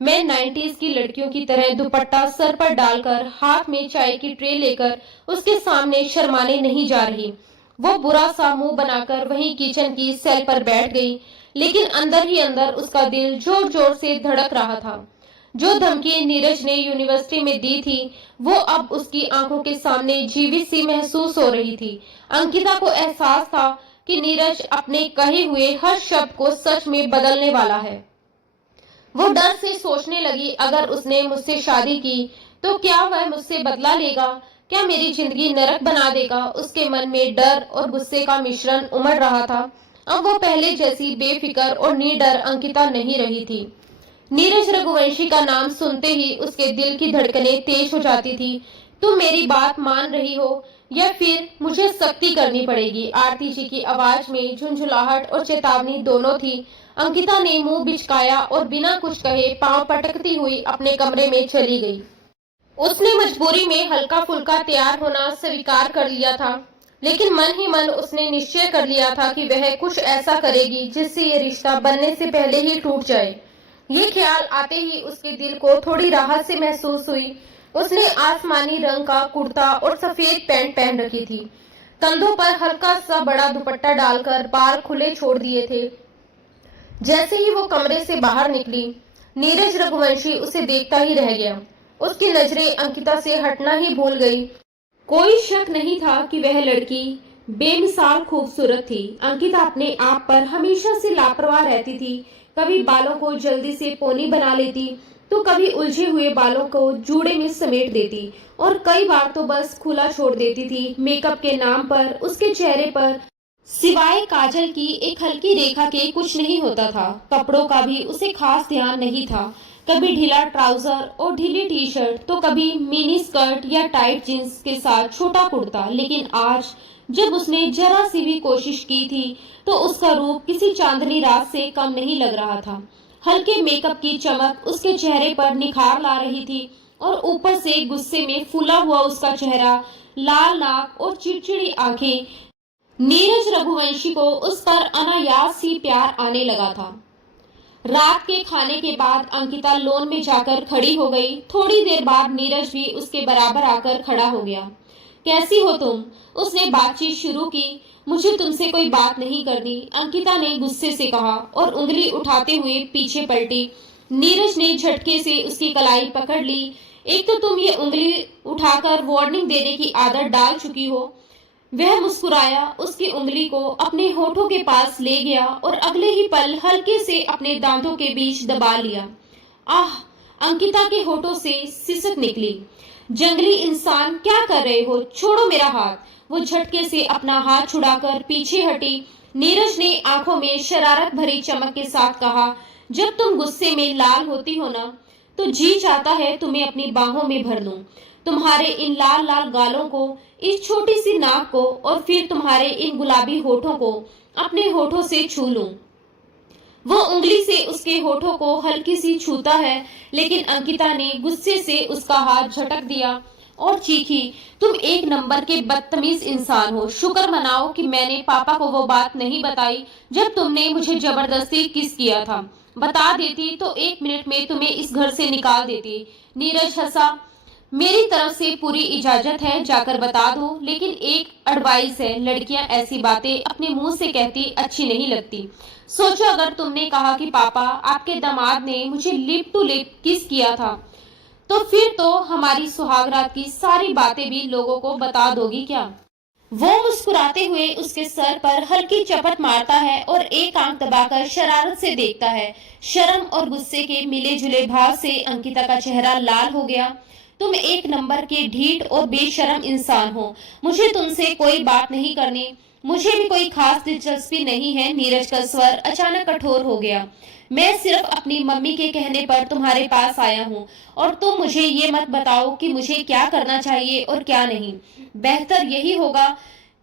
मैं 90s की लड़कियों की तरह दुपट्टा सर पर डालकर, हाथ में चाय की ट्रे लेकर उसके सामने शर्माने नहीं जा रही। वो बुरा सा मुंह बनाकर वहीं किचन की सेल पर बैठ गई, लेकिन अंदर ही अंदर उसका दिल जोर जोर से धड़क रहा था। जो धमकी नीरज ने यूनिवर्सिटी में दी थी, वो अब उसकी आंखों के सामने जीवित सी महसूस हो रही थी। अंकिता को एहसास था कि नीरज अपने कहे हुए हर शब्द को सच में बदलने वाला है। वो डर से सोचने लगी, अगर उसने मुझसे शादी की तो क्या वह मुझसे बदला लेगा? क्या मेरी जिंदगी नरक बना देगा? उसके मन में डर और गुस्से का मिश्रण उमड़ रहा था। अब वो पहले जैसी बेफिक्र और निडर अंकिता नहीं रही थी। नीरज रघुवंशी का नाम सुनते ही उसके दिल की धड़कनें तेज हो जाती थी। तुम मेरी बात मान रही हो या फिर मुझे सख्ती करनी पड़ेगी? आरती जी की आवाज में झुंझुलाहट और चेतावनी दोनों थी। अंकिता ने मुंह बिचकाया और बिना कुछ कहे पांव पटकती हुई अपने कमरे में चली गई। उसने मजबूरी में हल्का फुल्का तैयार होना स्वीकार कर लिया था, लेकिन मन ही मन उसने निश्चय कर लिया था कि वह कुछ ऐसा करेगी जिससे ये रिश्ता बनने से पहले ही टूट जाए। ये ख्याल आते ही उसके दिल को थोड़ी राहत से महसूस हुई। उसने आसमानी रंग का कुर्ता और सफेद पैंट पहन रखी थी। कंधों पर हल्का सा बड़ा दुपट्टा डालकर बाल खुले छोड़ दिए थे। जैसे ही वो कमरे से बाहर निकली, नीरज रघुवंशी उसे देखता ही रह गया। उसकी नजरें अंकिता से हटना ही भूल गई। कोई शक नहीं था कि वह लड़की बेमिसाल खूबसूरत थी। अंकिता अपने आप पर हमेशा से लापरवाह रहती थी। कभी बालों को जल्दी से पोनी बना लेती, तो कभी उलझे हुए बालों को जूड़े में समेट देती, और कई बार तो बस खुला छोड़ देती थी। मेकअप के नाम पर उसके चेहरे पर सिवाय काजल की एक हल्की रेखा के कुछ नहीं होता था। कपड़ों का भी उसे खास ध्यान नहीं था। कभी ढीला ट्राउजर और ढीली टी शर्ट, तो कभी मिनी स्कर्ट या टाइट जींस के साथ छोटा कुर्ता। लेकिन आज जब उसने जरा सी भी कोशिश की थी, तो उसका रूप किसी चांदनी रात से कम नहीं लग रहा था। हल्के मेकअप की चमक उसके चेहरे पर निखार ला रही थी, और ऊपर से गुस्से में फूला हुआ उसका चेहरा, लाल नाक और चिड़चिड़ी आंखें। नीरज रघुवंशी को उस पर अनायास ही प्यार आने लगा था। रात के खाने के बाद अंकिता लॉन में जाकर खड़ी हो गई। थोड़ी देर बाद नीरज भी उसके बराबर आकर खड़ा हो गया। कैसी हो तुम? उसने बातचीत शुरू की। मुझे तुमसे कोई बात नहीं करनी, अंकिता ने गुस्से से कहा और उंगली उठाते हुए पीछे पलटी। नीरज ने झटके से उसकी कलाई पकड़ ली। एक तो तुम ये उंगली उठाकर वार्निंग देने की आदत डाल चुकी हो। वह मुस्कुराया, उसकी उंगली को अपने होठों के पास ले गया और अगले ही पल हल्के से अपने दांतों के बीच दबा लिया। आह! अंकिता के होठों से सिसक निकली। जंगली इंसान, क्या कर रहे हो? छोड़ो मेरा हाथ। वो झटके से अपना हाथ छुड़ाकर पीछे हटी। नीरज ने आंखों में शरारत भरी चमक के साथ कहा, जब तुम गुस्से में लाल होती हो ना, तो जी चाहता है तुम्हें अपनी बाहों में भर लूं। तुम्हारे इन लाल लाल गालों को, इस छोटी सी नाक को और फिर तुम्हारे इन गुलाबी होठों को अपने होठों से छू लूं। वो उंगली से उसके होठों को हल्की सी छूता है, लेकिन अंकिता ने गुस्से से उसका हाथ झटक दिया और चीखी, तुम एक नंबर के बदतमीज इंसान हो। शुक्र मनाओ कि मैंने पापा को वो बात नहीं बताई जब तुमने मुझे जबरदस्ती किस किया था। बता देती तो 1 मिनट में तुम्हें इस घर से निकाल देती। नीरज हंसा। मेरी तरफ से पूरी इजाजत है, जाकर बता दो, लेकिन एक एडवाइस है, लड़कियां ऐसी बातें अपने मुंह से कहती अच्छी नहीं लगती। सोचो अगर तुमने कहा कि पापा आपके दामाद ने मुझे लिप टू लिप किस किया था, तो फिर तो हमारी सुहागरात की सारी बातें भी लोगों को बता दोगी क्या? वो मुस्कुराते हुए उसके सर पर हल्की चपट मारता है और एक आंख दबाकर शरारत से देखता है। शर्म और गुस्से के मिले जुले भाव से अंकिता का चेहरा लाल हो गया। तुम एक नंबर के ढीठ और बेशर्म इंसान हो। मुझे तुमसे कोई बात नहीं करनी। मुझे भी कोई खास दिलचस्पी नहीं है। नीरज का स्वर अचानक कठोर हो गया। मैं सिर्फ अपनी मम्मी के कहने पर तुम्हारे पास आया हूँ और तुम मुझे ये मत बताओ कि मुझे क्या करना चाहिए और क्या नहीं। बेहतर यही होगा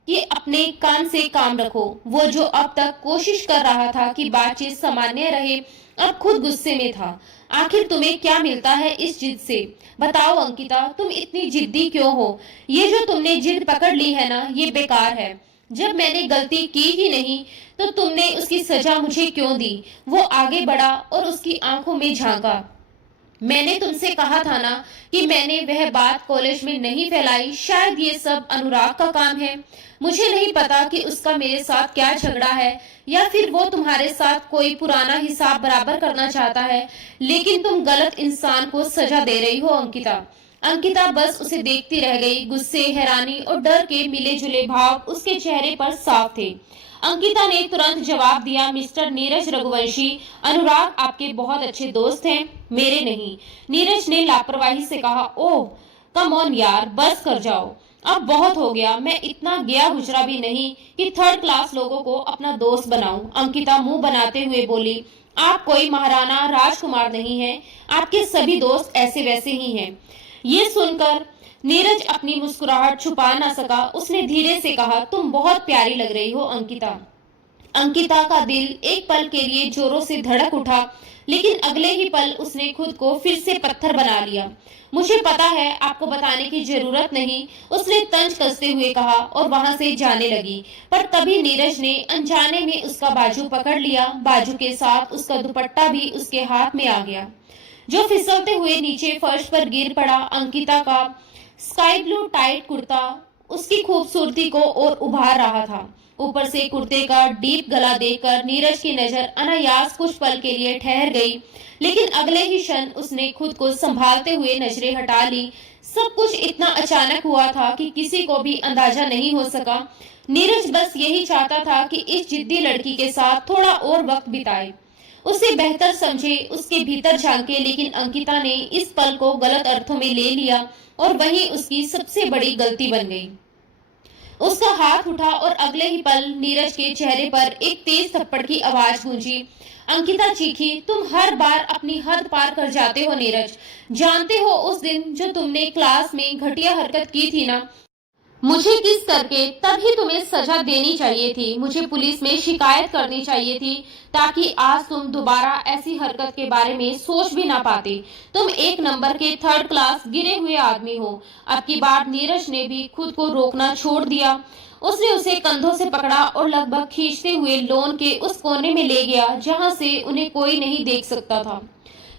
कि अपने कान से काम रखो। वो जो अब तक कोशिश कर रहा था कि बातचीत सामान्य रहे, अब खुद गुस्से में था। आखिर तुम्हें क्या मिलता है इस जिद से? बताओ अंकिता, तुम इतनी जिद्दी क्यों हो? ये जो तुमने जिद पकड़ ली है ना, ये बेकार है। जब मैंने गलती की ही नहीं तो तुमने उसकी सजा मुझे क्यों दी? वो आगे बढ़ा और उसकी आंखों में झांका। मैंने तुमसे कहा था ना कि मैंने वह बात कॉलेज में नहीं फैलाई। शायद ये सब अनुराग का काम है। मुझे नहीं पता कि उसका मेरे साथ क्या झगड़ा है या फिर वो तुम्हारे साथ कोई पुराना हिसाब बराबर करना चाहता है, लेकिन तुम गलत इंसान को सजा दे रही हो अंकिता। अंकिता बस उसे देखती रह गई। गुस्से, हैरानी और डर के मिले जुले भाव उसके चेहरे पर साफ थे। अंकिता ने तुरंत जवाब दिया, मिस्टर नीरज रघुवंशी, अनुराग आपके बहुत अच्छे दोस्त हैं, मेरे नहीं। नीरज ने लापरवाही से कहा, ओह कम ऑन यार, बस कर जाओ, अब बहुत हो गया। मैं इतना गया गुजरा भी नहीं कि थर्ड क्लास लोगों को अपना दोस्त बनाऊं। अंकिता मुंह बनाते हुए बोली, आप कोई महाराणा राजकुमार नहीं हैं, आपके सभी दोस्त ऐसे वैसे ही हैं। ये सुनकर नीरज अपनी मुस्कुराहट छुपा ना सका। उसने धीरे से कहा, तुम बहुत प्यारी लग रही हो अंकिता। अंकिता का दिल एक पल के लिए जोरों से धड़क उठा, लेकिन अगले ही पल उसने खुद को फिर से पत्थर बना लिया। मुझे पता है, आपको बताने की जरूरत नहीं, उसने तंज कसते हुए कहा और वहां से जाने लगी। पर तभी नीरज ने अनजाने में उसका बाजू पकड़ लिया। बाजू के साथ उसका दुपट्टा भी उसके हाथ में आ गया, जो फिसलते हुए नीचे फर्श पर गिर पड़ा। अंकिता का स्काई ब्लू टाइट कुर्ता उसकी खूबसूरती को और उभार रहा था। ऊपर से कुर्ते का डीप गला देखकर नीरज की नजर अनायास कुछ पल के लिए ठहर गई, लेकिन अगले ही क्षण उसने खुद को संभालते हुए नजरें हटा ली। सब कुछ इतना अचानक हुआ था कि किसी को भी अंदाजा नहीं हो सका। नीरज बस यही चाहता था कि इस जिद्दी लड़की के साथ थोड़ा और वक्त बिताए, उसे बेहतर समझे, उसके भीतर झांके, लेकिन अंकिता ने इस पल को गलत अर्थों में ले लिया और वही उसकी सबसे बड़ी गलती बन गई। उसका हाथ उठा और अगले ही पल नीरज के चेहरे पर एक तेज थप्पड़ की आवाज गूंजी। अंकिता चीखी, तुम हर बार अपनी हद पार कर जाते हो नीरज। जानते हो उस दिन जो तुमने क्लास में घटिया हरकत की थी ना, मुझे किस करके, तभी तुम्हें सजा देनी चाहिए थी। मुझे पुलिस में शिकायत करनी चाहिए थी, ताकि आज तुम दोबारा ऐसी हरकत के बारे में सोच भी ना पाते। तुम एक नंबर के थर्ड क्लास गिरे हुए आदमी हो। अब की बार नीरज ने भी खुद को रोकना छोड़ दिया। उसने उसे कंधों से पकड़ा और लगभग खींचते हुए लॉन के उस कोने में ले गया जहां से उन्हें कोई नहीं देख सकता था।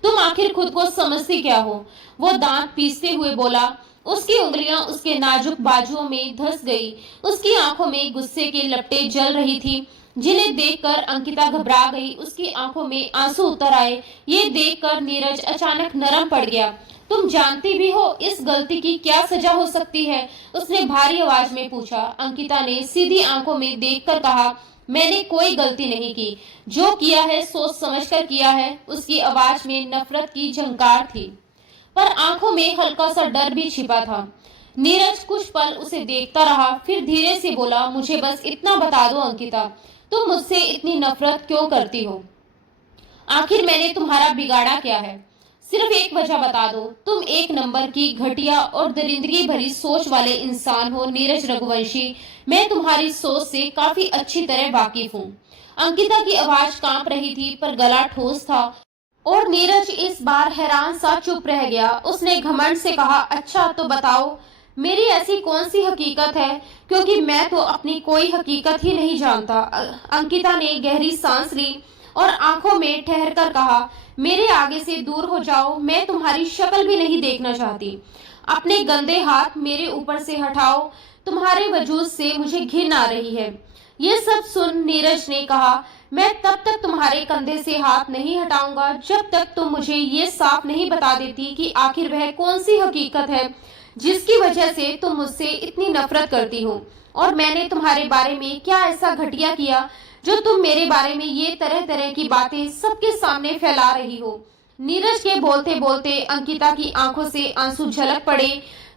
तुम आखिर खुद को समझती क्या हो? वो दांत पीसते हुए बोला। उसकी उंगलियां उसके नाजुक बाजुओं में धंस गई। उसकी आंखों में गुस्से के लपटें जल रही थी, जिन्हें देखकर अंकिता घबरा गई। उसकी आंखों में आंसू उतर आए। ये देखकर नीरज अचानक नरम पड़ गया। तुम जानती भी हो इस गलती की क्या सजा हो सकती है? उसने भारी आवाज में पूछा। अंकिता ने सीधी आंखों में देखकर कहा, मैंने कोई गलती नहीं की। जो किया है सोच समझकर किया है। उसकी आवाज में नफरत की झंकार थी, पर आंखों में हल्का सा डर भी छिपा था। नीरज कुछ पल उसे देखता रहा, फिर धीरे से बोला, मुझे बस इतना बता दो अंकिता, तुम मुझसे इतनी नफरत क्यों करती हो? आखिर मैंने तुम्हारा बिगाड़ा क्या है? सिर्फ एक वजह बता दो। तुम एक नंबर की घटिया और दरिंदगी भरी सोच वाले इंसान हो नीरज रघुवंशी। मैं तुम्हारी सोच से काफी अच्छी तरह वाकिफ हूँ। अंकिता की आवाज कांप रही थी पर गला ठोस था और नीरज इस बार हैरान सा चुप रह गया। उसने घमंड से कहा, अच्छा तो बताओ, मेरी ऐसी कौन सी हकीकत है, क्योंकि मैं तो अपनी कोई हकीकत ही नहीं जानता। अंकिता ने गहरी सांस ली और आंखों में ठहर कर कहा, मेरे आगे से दूर हो जाओ, मैं तुम्हारी शक्ल भी नहीं देखना चाहती। अपने गंदे हाथ मेरे ऊपर से हटाओ, तुम्हारे वजूद से मुझे घिन आ रही है। ये सब सुन नीरज ने कहा, मैं तब तक तुम्हारे कंधे से हाथ नहीं हटाऊंगा जब तक तुम मुझे ये साफ नहीं बता देती कि आखिर वह कौन सी हकीकत है जिसकी वजह से तुम मुझसे इतनी नफरत करती हो, और मैंने तुम्हारे बारे में क्या ऐसा घटिया किया जो तुम मेरे बारे में ये तरह तरह की बातें सबके सामने फैला रही हो। नीरज के बोलते बोलते अंकिता की आंखों से आंसू झलक पड़े,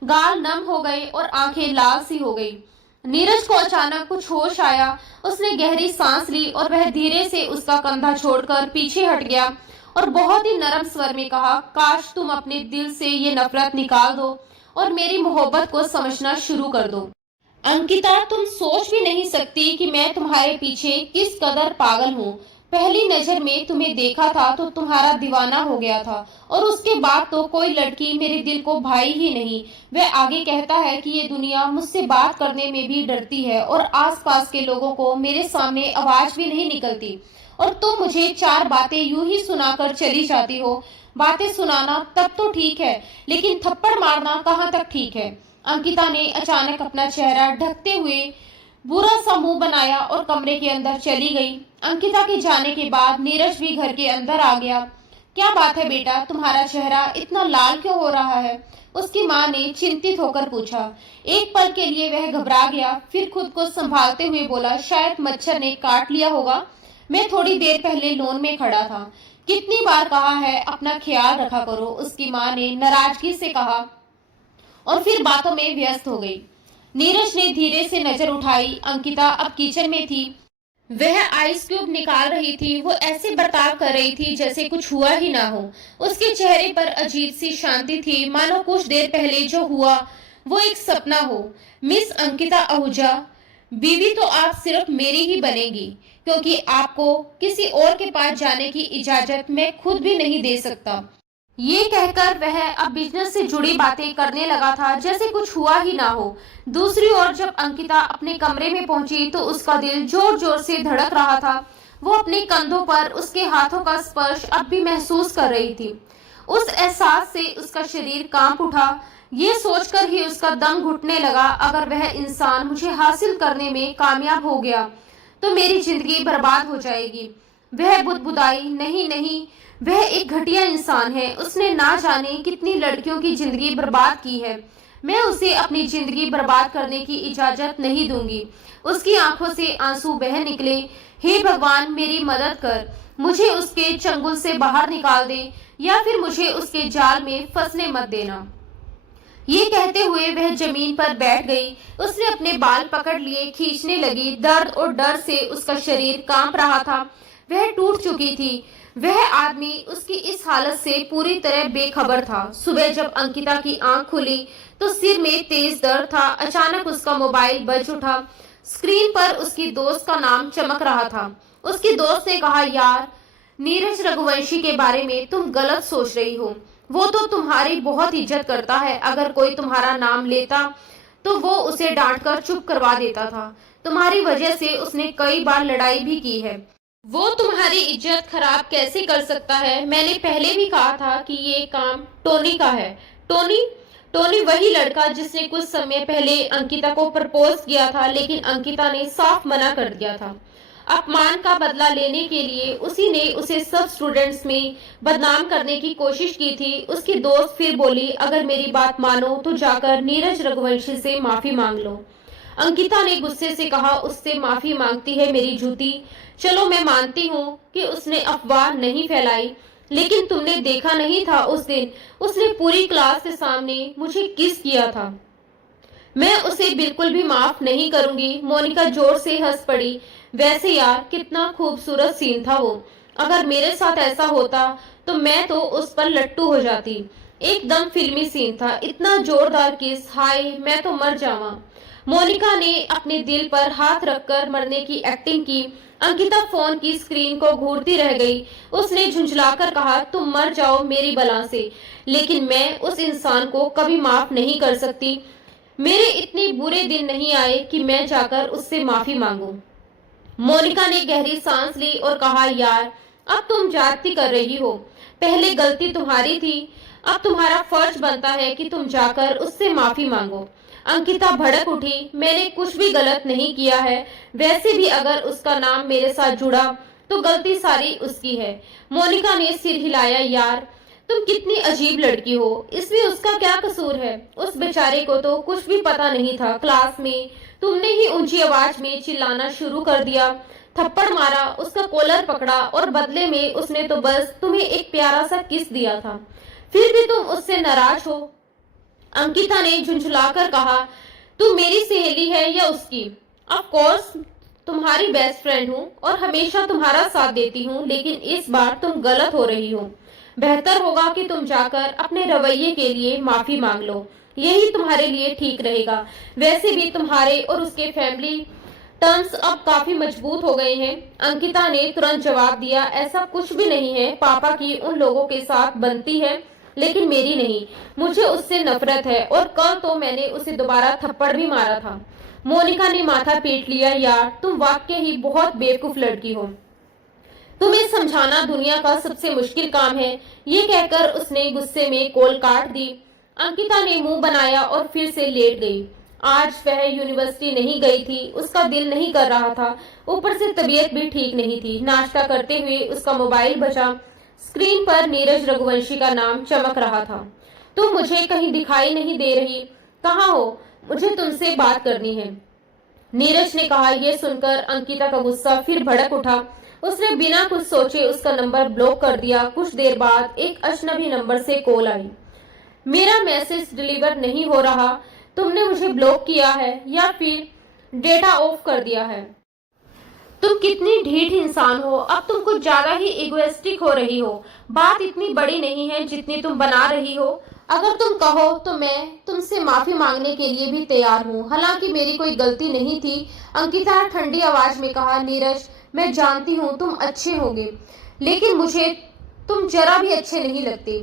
गाल नम हो गए और आंखें लाल सी हो गई। नीरज को अचानक कुछ होश आया। उसने गहरी सांस ली और वह धीरे से उसका कंधा छोड़कर पीछे हट गया और बहुत ही नरम स्वर में कहा, काश तुम अपने दिल से ये नफरत निकाल दो और मेरी मोहब्बत को समझना शुरू कर दो। अंकिता, तुम सोच भी नहीं सकती कि मैं तुम्हारे पीछे किस कदर पागल हूँ। पहली नजर में तुम्हें देखा था तो तुम्हारा दीवाना हो गया था, और उसके बाद तो कोई लड़की मेरे दिल को भाई ही नहीं। वह आगे कहता है कि ये दुनिया मुझसे बात करने में भी डरती है और आसपास के लोगों को मेरे सामने आवाज भी नहीं निकलती, और तुम मुझे चार बातें यूं ही सुनाकर चली जाती हो। बातें सुनाना तब तो ठीक है, लेकिन थप्पड़ मारना कहाँ तक ठीक है। अंकिता ने अचानक अपना चेहरा ढकते हुए बुरा सा मुंह बनाया और कमरे के अंदर चली गई। अंकिता के जाने के बाद नीरज भी घर के अंदर आ गया। क्या बात है बेटा, तुम्हारा चेहरा इतना लाल क्यों हो रहा है? उसकी माँ ने चिंतित होकर पूछा। एक पल के लिए वह घबरा गया, फिर खुद को संभालते हुए बोला, शायद मच्छर ने काट लिया होगा। मैं थोड़ी देर पहले लॉन में खड़ा था। कितनी बार कहा है अपना ख्याल रखा करो, उसकी माँ ने नाराजगी से कहा, और फिर बातों में व्यस्त हो गई। नीरज ने धीरे से नजर उठाई। अंकिता अब किचन में थी। वह आइस क्यूब निकाल रही थी। वो ऐसे बर्ताव कर रही थी जैसे कुछ हुआ ही ना हो। उसके चेहरे पर अजीब सी शांति थी, मानो कुछ देर पहले जो हुआ वो एक सपना हो। मिस अंकिता आहूजा, बीवी तो आप सिर्फ मेरी ही बनेगी, क्योंकि आपको किसी और के पास जाने की इजाजत मैं खुद भी नहीं दे सकता। ये कहकर वह अब बिजनेस से जुड़ी बातें करने लगा था जैसे कुछ हुआ ही ना हो। दूसरी ओर जब अंकिता अपने कमरे में पहुंची तो उसका दिल जोर जोर से धड़क रहा था। वो अपने कंधों पर उसके हाथों का स्पर्श अब भी महसूस कर रही थी। उस एहसास से उसका शरीर कांप उठा। ये सोचकर ही उसका दम घुटने लगा, अगर वह इंसान मुझे हासिल करने में कामयाब हो गया तो मेरी जिंदगी बर्बाद हो जाएगी। वह बुदबुदाई, नहीं नहीं, वह एक घटिया इंसान है। उसने ना जाने कितनी लड़कियों की जिंदगी बर्बाद की है। मैं उसे अपनी जिंदगी बर्बाद करने की इजाजत नहीं दूंगी। उसकी आंखों से आंसू बह निकले। हे भगवान, मेरी मदद कर, मुझे उसके चंगुल से बाहर निकाल दे, या फिर मुझे उसके जाल में फंसने मत देना। ये कहते हुए वह जमीन पर बैठ गई। उसने अपने बाल पकड़ लिए, खींचने लगी। दर्द और डर से उसका शरीर कांप रहा था। वह टूट चुकी थी। वह आदमी उसकी इस हालत से पूरी तरह बेखबर था। सुबह जब अंकिता की आंख खुली तो सिर में तेज दर्द था। अचानक उसका मोबाइल बज उठा। स्क्रीन पर उसकी दोस्त का नाम चमक रहा था। उसकी दोस्त ने कहा, यार, नीरज रघुवंशी के बारे में तुम गलत सोच रही हो। वो तो तुम्हारी बहुत इज्जत करता है। अगर कोई तुम्हारा नाम लेता तो वो उसे डांट कर चुप करवा देता था। तुम्हारी वजह से उसने कई बार लड़ाई भी की है। वो तुम्हारी इज्जत खराब कैसे कर सकता है? मैंने पहले भी कहा था कि ये काम टोनी का है। टोनी? टोनी वही लड़का जिसने कुछ समय पहले अंकिता को प्रपोज किया था, लेकिन अंकिता ने साफ मना कर दिया था। अपमान का बदला लेने के लिए उसी ने उसे सब स्टूडेंट्स में बदनाम करने की कोशिश की थी। उसकी दोस्त फिर बोली, अगर मेरी बात मानो तो जाकर नीरज रघुवंशी से माफी मांग लो। अंकिता ने गुस्से से कहा, उससे माफी मांगती है मेरी जूती। चलो मैं मानती हूँ कि उसने अफवाह नहीं फैलाई, लेकिन तुमने देखा नहीं था उस दिन उसने पूरी क्लास के सामने मुझे किस किया था। मैं उसे बिल्कुल भी माफ नहीं करूंगी। मोनिका जोर से हंस पड़ी। वैसे यार, कितना खूबसूरत सीन था वो। अगर मेरे साथ ऐसा होता तो मैं तो उस पर लट्टू हो जाती। एकदम फिल्मी सीन था, इतना जोरदार किस, हाय मैं तो मर जावा। मोनिका ने अपने दिल पर हाथ रखकर मरने की एक्टिंग की। अंकिता फोन की स्क्रीन को घूरती रह गई। उसने झुंझलाकर कहा, तुम मर जाओ मेरी बला से, लेकिन मैं उस इंसान को कभी माफ नहीं कर सकती। मेरे इतने बुरे दिन नहीं आए कि मैं जाकर उससे माफी मांगूं। मोनिका ने गहरी सांस ली और कहा, यार अब तुम ज्यादती कर रही हो। पहले गलती तुम्हारी थी, अब तुम्हारा फर्ज बनता है कि तुम जाकर उससे माफी मांगो। अंकिता भड़क उठी, मैंने कुछ भी गलत नहीं किया है। वैसे भी अगर उसका नाम मेरे साथ जुड़ा तो गलती सारी उसकी है। मोनिका ने सिर हिलाया, यार तुम कितनी अजीब लड़की हो, इसमें उसका क्या कसूर है। उस बेचारे को तो कुछ भी पता नहीं था। क्लास में तुमने ही ऊंची आवाज में चिल्लाना शुरू कर दिया, थप्पड़ मारा, उसका कॉलर पकड़ा और बदले में उसने तो बस तुम्हें एक प्यारा सा किस दिया था। फिर भी तुम उससे नाराज हो। अंकिता ने झुंझुलाकर कहा, तू मेरी सहेली है या उसकी? ऑफ कोर्स तुम्हारी बेस्ट फ्रेंड हूँ और हमेशा तुम्हारा साथ देती हूँ, लेकिन इस बार तुम गलत हो रही हो। बेहतर होगा कि तुम जाकर अपने रवैये के लिए माफी मांग लो, यही तुम्हारे लिए ठीक रहेगा। वैसे भी तुम्हारे और उसके फैमिली टर्म्स अब काफी मजबूत हो गए हैं। अंकिता ने तुरंत जवाब दिया, ऐसा कुछ भी नहीं है। पापा की उन लोगों के साथ बनती है लेकिन मेरी नहीं। मुझे उससे नफरत है और कल तो मैंने उसे दोबारा थप्पड़ भी मारा था। मोनिका ने माथा पीट लिया, यार तुम वाकई ही बहुत बेवकूफ लड़की हो। तुम्हें समझाना दुनिया का सबसे मुश्किल काम है। ये कहकर उसने गुस्से में कॉल काट दी। अंकिता ने मुंह बनाया और फिर से लेट गई। आज वह यूनिवर्सिटी नहीं गई थी, उसका दिल नहीं कर रहा था, ऊपर से तबीयत भी ठीक नहीं थी। नाश्ता करते हुए उसका मोबाइल बजा। स्क्रीन पर नीरज रघुवंशी का नाम चमक रहा था। तुम मुझे कहीं दिखाई नहीं दे रही, कहाँ हो? मुझे तुमसे बात करनी है, नीरज ने कहा। यह सुनकर अंकिता का गुस्सा फिर भड़क उठा। उसने बिना कुछ सोचे उसका नंबर ब्लॉक कर दिया। कुछ देर बाद एक अजनबी नंबर से कॉल आई। मेरा मैसेज डिलीवर नहीं हो रहा, तुमने मुझे ब्लॉक किया है या फिर डेटा ऑफ कर दिया है? तुम कितनी ढीठ इंसान हो, अब तुम कुछ ज्यादा ही इगोइस्टिक हो रही हो। बात इतनी बड़ी नहीं है जितनी तुम बना रही हो। अगर तुम कहो तो मैं तुमसे माफी मांगने के लिए भी तैयार हूँ, हालांकि मेरी कोई गलती नहीं थी। अंकिता ठंडी आवाज में कहा, नीरज मैं जानती हूँ तुम अच्छे होगे, लेकिन मुझे तुम जरा भी अच्छे नहीं लगते।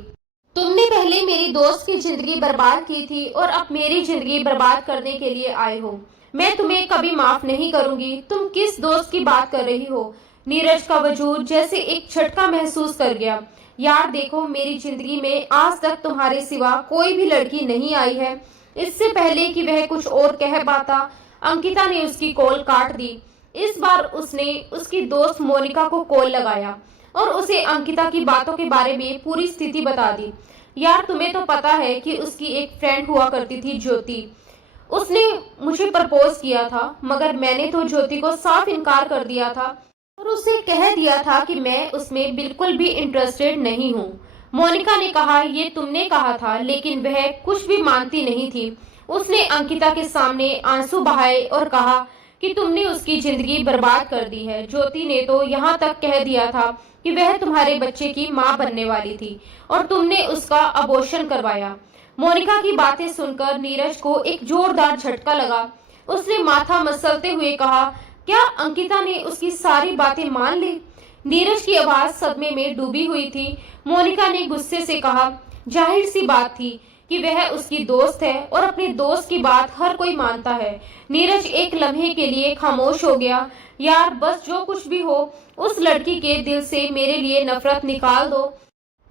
तुमने पहले मेरी दोस्त की जिंदगी बर्बाद की थी और अब मेरी जिंदगी बर्बाद करने के लिए आए हो। मैं तुम्हें कभी माफ नहीं करूंगी। तुम किस दोस्त की बात कर रही हो? नीरज का वजूद जैसे एक झटका महसूस कर गया। यार देखो, मेरी जिंदगी में आज तक तुम्हारे सिवा कोई भी लड़की नहीं आई है। इससे पहले कि वह कुछ और कह पाता, अंकिता ने उसकी कॉल काट दी। इस बार उसने उसकी दोस्त मोनिका को कॉल लगाया और उसे अंकिता की बातों के बारे में पूरी स्थिति बता दी। यार तुम्हें तो पता है कि उसकी एक फ्रेंड हुआ करती थी, ज्योति। उसने मुझे प्रपोज किया था, मगर मैंने तो ज्योति को साफ इनकार कर दिया था और उसे कह दिया था कि मैं उसमें बिल्कुल भी इंटरेस्टेड नहीं हूँ। मोनिका ने कहा, ये तुमने कहा था, लेकिन वह कुछ भी मानती नहीं थी। उसने अंकिता के सामने आंसू बहाए और कहा कि तुमने उसकी जिंदगी बर्बाद कर दी है। ज्योति ने तो यहाँ तक कह दिया था कि वह तुम्हारे बच्चे की माँ बनने वाली थी और तुमने उसका अबॉर्शन करवाया। मोनिका की बातें सुनकर नीरज को एक जोरदार झटका लगा। उसने माथा मसलते हुए कहा, क्या अंकिता ने उसकी सारी बातें मान ली? नीरज की आवाज सदमे में डूबी हुई थी। मोनिका ने गुस्से से कहा, जाहिर सी बात थी कि वह उसकी दोस्त है और अपने दोस्त की बात हर कोई मानता है। नीरज एक लम्हे के लिए खामोश हो गया। यार बस जो कुछ भी हो, उस लड़की के दिल से मेरे लिए नफरत निकाल दो।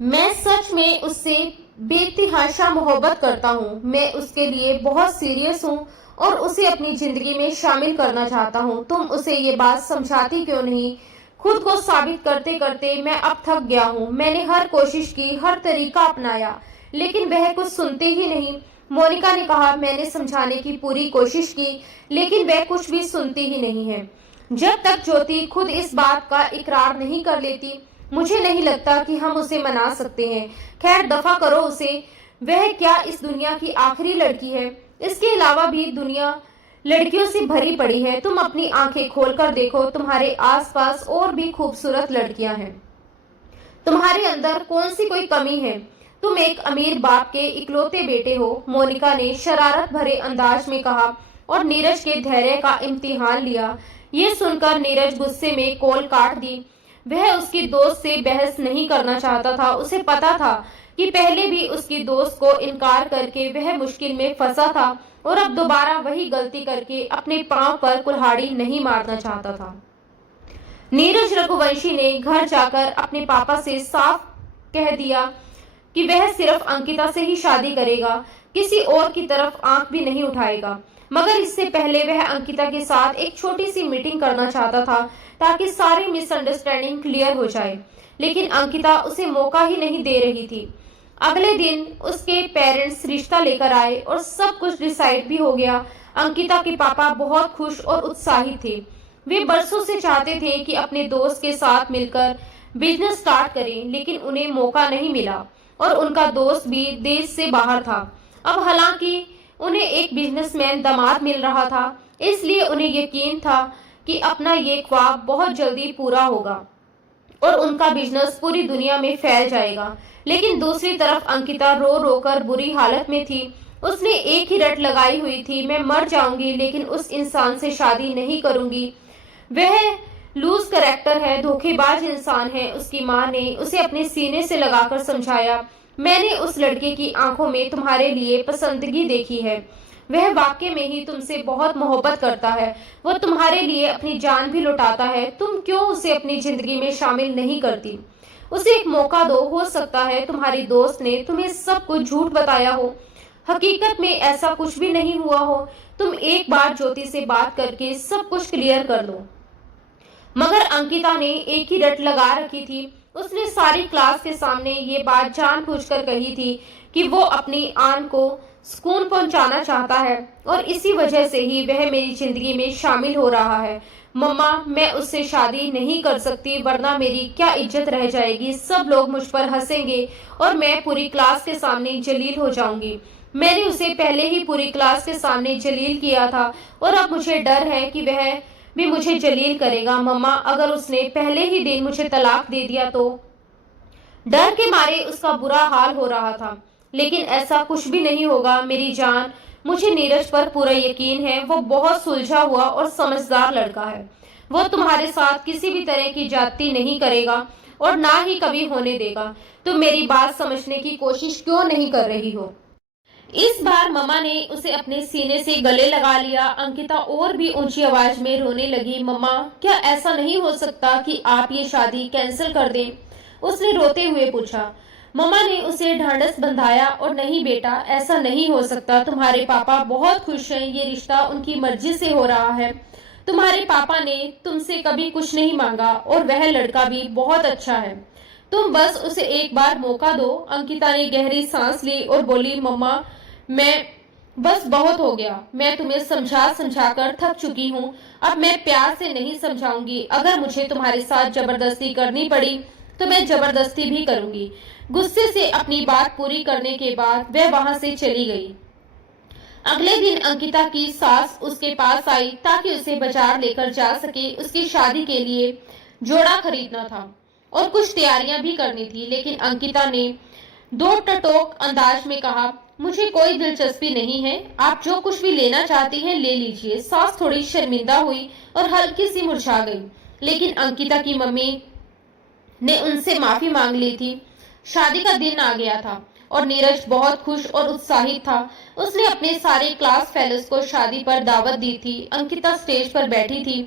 मैं सच में उससे बेतहाशा मोहब्बत करता हूँ। मैं उसके लिए बहुत सीरियस हूँ और उसे अपनी जिंदगी में शामिल करना चाहता हूँ। तुम उसे ये बात समझाती क्यों नहीं? खुद को साबित करते करते मैं अब थक गया हूँ। मैंने हर कोशिश की, हर तरीका अपनाया, लेकिन वह कुछ सुनते ही नहीं। मोनिका ने कहा, मैंने समझाने की पूरी कोशिश की, लेकिन वह कुछ भी सुनती ही नहीं है। जब तक ज्योति खुद इस बात का इकरार नहीं कर लेती, मुझे नहीं लगता कि हम उसे मना सकते हैं। खैर दफा करो उसे। वह क्या इस दुनिया की आखिरी लड़की है? इसके अलावा भी दुनिया लड़कियों से भरी पड़ी है। तुम अपनी आंखें खोलकर देखो, तुम्हारे आसपास और भी खूबसूरत लड़कियां हैं। तुम्हारे अंदर कौन सी कोई कमी है? तुम एक अमीर बाप के इकलौते बेटे हो, मोनिका ने शरारत भरे अंदाज में कहा और नीरज के धैर्य का इम्तिहान लिया। ये सुनकर नीरज गुस्से में कॉल काट दी। वह उसकी दोस्त से बहस नहीं करना चाहता था। उसे पता था कि पहले भी उसकी दोस्त को इनकार करके वह मुश्किल में फंसा था और अब दोबारा वही गलती करके अपने पांव पर कुल्हाड़ी नहीं मारना चाहता था। नीरज रघुवंशी ने घर जाकर अपने पापा से साफ कह दिया कि वह सिर्फ अंकिता से ही शादी करेगा, किसी और की तरफ आंख भी नहीं उठाएगा। मगर इससे पहले वह अंकिता के साथ एक छोटी सी मीटिंग करना चाहता था ताकि सारी मिसअंडरस्टैंडिंग क्लियर हो जाए, लेकिन अंकिता उसे मौका ही नहीं दे रही थी। अगले दिन उसके पेरेंट्स रिश्ता लेकर आए और सब कुछ डिसाइड भी हो गया। अंकिता के पापा बहुत खुश और उत्साहित थे। वे बरसों से चाहते थे कि अपने दोस्त के साथ मिलकर बिजनेस स्टार्ट करें, लेकिन उन्हें मौका नहीं मिला और उनका दोस्त भी देश से बाहर था। अब हालांकि उन्हें एक बिजनेसमैन दामाद मिल रहा था, इसलिए उन्हें यकीन था कि अपना ये ख्वाब बहुत जल्दी पूरा होगा और उनका बिजनेस पूरी दुनिया में फैल जाएगा। लेकिन दूसरी तरफ अंकिता रो रो कर बुरी हालत में थी। उसने एक ही रट लगाई हुई थी, मैं मर जाऊंगी लेकिन उस इंसान से शादी नहीं करूंगी। वह लूज कैरेक्टर है, धोखेबाज इंसान है। उसकी माँ ने उसे अपने सीने से लगाकर समझाया, मैंने उस लड़के की आंखों में तुम्हारे लिए पसंदगी देखी है। वह वाकई में ही तुमसे बहुत मोहब्बत करता है। वो तुम्हारे लिए अपनी जान भी लुटाता है। तुम क्यों उसे अपनी जिंदगी में शामिल नहीं करती? उसे एक मौका दो, हो सकता है तुम्हारी दोस्त ने तुम्हें सब कुछ झूठ बताया हो, हकीकत में ऐसा कुछ भी नहीं हुआ हो। तुम एक बार ज्योति से बात करके सब कुछ क्लियर कर लो। मगर अंकिता ने एक ही रट लगा रखी थी। उसने सारी क्लास के सामने ये बात जानबूझकर कही थी कि वो अपनी आन को सुकून पहुंचाना चाहता है और इसी वजह से ही वह मेरी जिंदगी में शामिल हो रहा है। मम्मा, मैं उससे शादी नहीं कर सकती, वरना मेरी क्या इज्जत रह जाएगी। सब लोग मुझ पर हंसेंगे और मैं पूरी क्लास के सामने जलील हो जाऊंगी। मैंने उसे पहले ही पूरी क्लास के सामने जलील किया था और अब मुझे डर है कि वह भी मुझे जलील करेगा। मम्मा, अगर उसने पहले ही दिन मुझे तलाक दे दिया तो? डर के मारे उसका बुरा हाल हो रहा था, लेकिन ऐसा कुछ भी नहीं होगा मेरी जान। मुझे नीरज पर पूरा यकीन है। वो बहुत सुलझा हुआ और समझदार लड़का है। वो तुम्हारे साथ किसी भी तरह की जाति नहीं करेगा और ना ही कभी होने देगा। तुम मेरी बात समझने की कोशिश क्यों नहीं कर रही हो? इस बार मम्मा ने उसे अपने सीने से गले लगा लिया। अंकिता और भी ऊंची आवाज में रोने लगी। मम्मा, क्या ऐसा नहीं हो सकता कि आप ये शादी कैंसिल कर दें? उसने रोते हुए पूछा। मम्मा ने उसे ढांढस बंधाया और नहीं बेटा, ऐसा नहीं हो सकता। तुम्हारे पापा बहुत खुश हैं, ये रिश्ता उनकी मर्जी से हो रहा है। तुम्हारे पापा ने तुमसे कभी कुछ नहीं मांगा और वह लड़का भी बहुत अच्छा है। तुम बस उसे एक बार मौका दो। अंकिता ने गहरी सांस ली और बोली, मम्मा, मैं बस बहुत हो गया। मैं तुम्हें समझा समझा कर थक चुकी हूँ। अब मैं प्यार से नहीं समझाऊंगी। अगर मुझे तुम्हारे साथ जबरदस्ती करनी पड़ी तो मैं जबरदस्ती भी करूंगी। गुस्से से अपनी बात पूरी करने के बाद वह वहां से चली गई। अगले दिन अंकिता की सास उसके पास आई ताकि उसे बाजार लेकर जा सके। उसकी शादी के लिए जोड़ा खरीदना था और कुछ तैयारियां भी करनी थी, लेकिन अंकिता ने दो टटोक अंदाज में कहा, मुझे कोई दिलचस्पी नहीं है। आप जो कुछ भी लेना चाहती हैं ले लीजिए। सास थोड़ी शर्मिंदा हुई और हल्की सी मुरझा गई, लेकिन अंकिता की मम्मी ने उनसे माफी मांग ली थी। शादी का दिन आ गया था और नीरज बहुत खुश और उत्साहित था। उसने अपने सारे क्लास फेलोज को शादी पर दावत दी थी। अंकिता स्टेज पर बैठी थी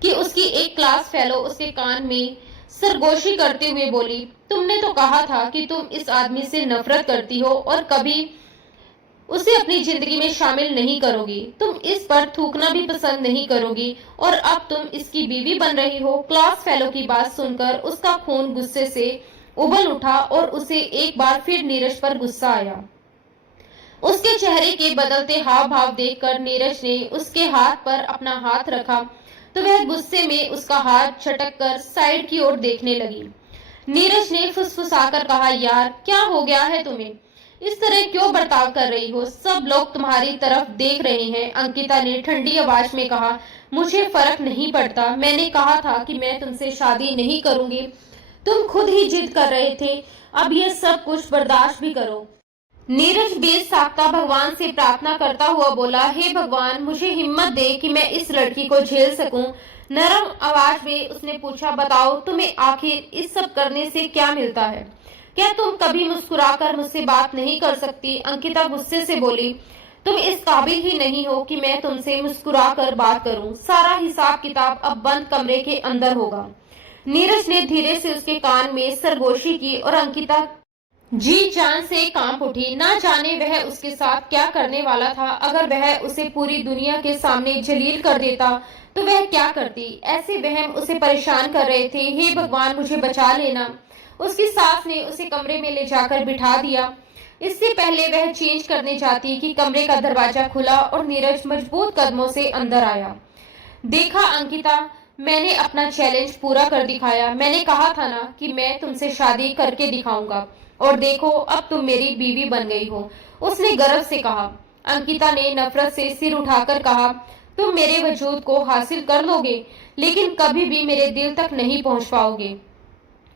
कि उसकी एक क्लास फेलो उसके कान में सरगोशी करते हुए बोली, तुमने तो कहा था कि तुम इस आदमी से नफरत करती हो और कभी उसे अपनी जिंदगी में शामिल नहीं करोगी। तुम इस पर थूकना भी पसंद नहीं करोगी और अब तुम इसकी बीवी बन रही हो। क्लास फेलो की बात सुनकर उसका खून गुस्से से उबल उठा और उसे एक बार फिर नीरज पर गुस्सा आया। उसके चेहरे के बदलते हाव भाव देखकर नीरज ने उसके हाथ पर अपना हाथ रखा तो वह गुस्से में उसका हाथ झटक कर साइड की ओर देखने लगी। नीरज ने फुसफुसाकर कहा, यार क्या हो गया है तुम्हें? इस तरह क्यों बर्ताव कर रही हो? सब लोग तुम्हारी तरफ देख रहे हैं। अंकिता ने ठंडी आवाज में कहा, मुझे फर्क नहीं पड़ता। मैंने कहा था कि मैं तुमसे शादी नहीं करूंगी। तुम खुद ही जिद कर रहे थे, अब ये सब कुछ बर्दाश्त भी करो। नीरज बेसाख्ता भगवान से प्रार्थना करता हुआ बोला, हे भगवान, मुझे हिम्मत दे कि मैं इस लड़की को झेल सकूं। नरम आवाज में उसने पूछा, बताओ तुम्हें आखिर इस सब करने से क्या मिलता है? क्या तुम कभी मुस्कुराकर मुझसे बात नहीं कर सकती? अंकिता गुस्से से बोली, तुम इस काबिल ही नहीं हो कि मैं तुमसे मुस्कुराकर बात करूं। सारा हिसाब किताब अब बंद कमरे के अंदर होगा। नीरज ने धीरे से उसके कान में सरगोशी की और अंकिता जी जान से कांप उठी। ना जाने वह उसके साथ क्या करने वाला था। अगर वह उसे पूरी दुनिया के सामने जलील कर देता तो वह क्या करती? ऐसे वहम उसे परेशान कर रहे थे। हे भगवान, मुझे बचा लेना। उसकी सास ने उसे कमरे में ले जाकर बिठा दिया। इससे पहले वह चेंज करने जाती कि कमरे का दरवाजा खुला और नीरज मजबूत कदमों से अंदर आया। देखा अंकिता, मैंने अपना चैलेंज पूरा कर दिखाया। मैंने कहा था ना कि मैं तुमसे शादी करके दिखाऊंगा, और देखो अब तुम मेरी बीवी बन गई हो, उसने गर्व से कहा। अंकिता ने नफरत से सिर उठाकर कहा, तुम मेरे वजूद को हासिल कर लोगे, लेकिन कभी भी मेरे दिल तक नहीं पहुंच पाओगे।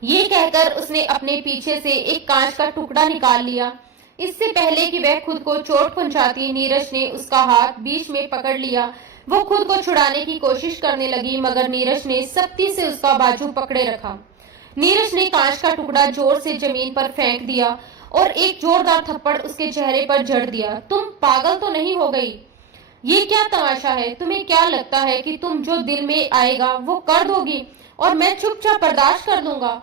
ये कहकर उसने अपने पीछे से एक कांच का टुकड़ा निकाल लिया। इससे पहले कि वह खुद को चोट पहुंचाती, नीरज ने उसका हाथ बीच में पकड़ लिया। वो खुद को छुड़ाने की कोशिश करने लगी, मगर नीरज ने सख्ती से उसका बाजू पकड़े रखा। नीरज ने कांच का टुकड़ा जोर से जमीन पर फेंक दिया और एक जोरदार थप्पड़ उसके चेहरे पर जड़ दिया। तुम पागल तो नहीं हो गई? ये क्या तमाशा है? तुम्हें क्या लगता है कि तुम जो दिल में आएगा वो कर दोगी और मैं चुपचाप बर्दाश्त कर दूंगा?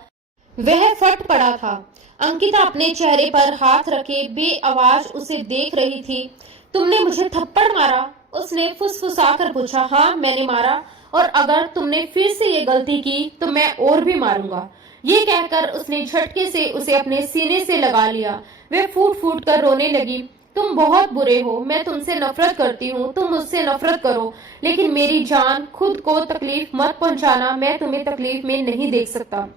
वह फट पड़ा था। अंकिता अपने चेहरे पर हाथ रखे बेआवाज उसे देख रही थी। तुमने मुझे थप्पड़ मारा? उसने फुसफुसाकर पूछा। हाँ, मैंने मारा, और अगर तुमने फिर से ये गलती की तो मैं और भी मारूंगा। ये कहकर उसने झटके से उसे अपने सीने से लगा लिया। वह फूट फूट कर रोने लगी। तुम बहुत बुरे हो, मैं तुमसे नफरत करती हूँ, तुम मुझसे नफरत करो, लेकिन मेरी जान, खुद को तकलीफ मत पहुंचाना। मैं तुम्हें तकलीफ में नहीं देख सकता।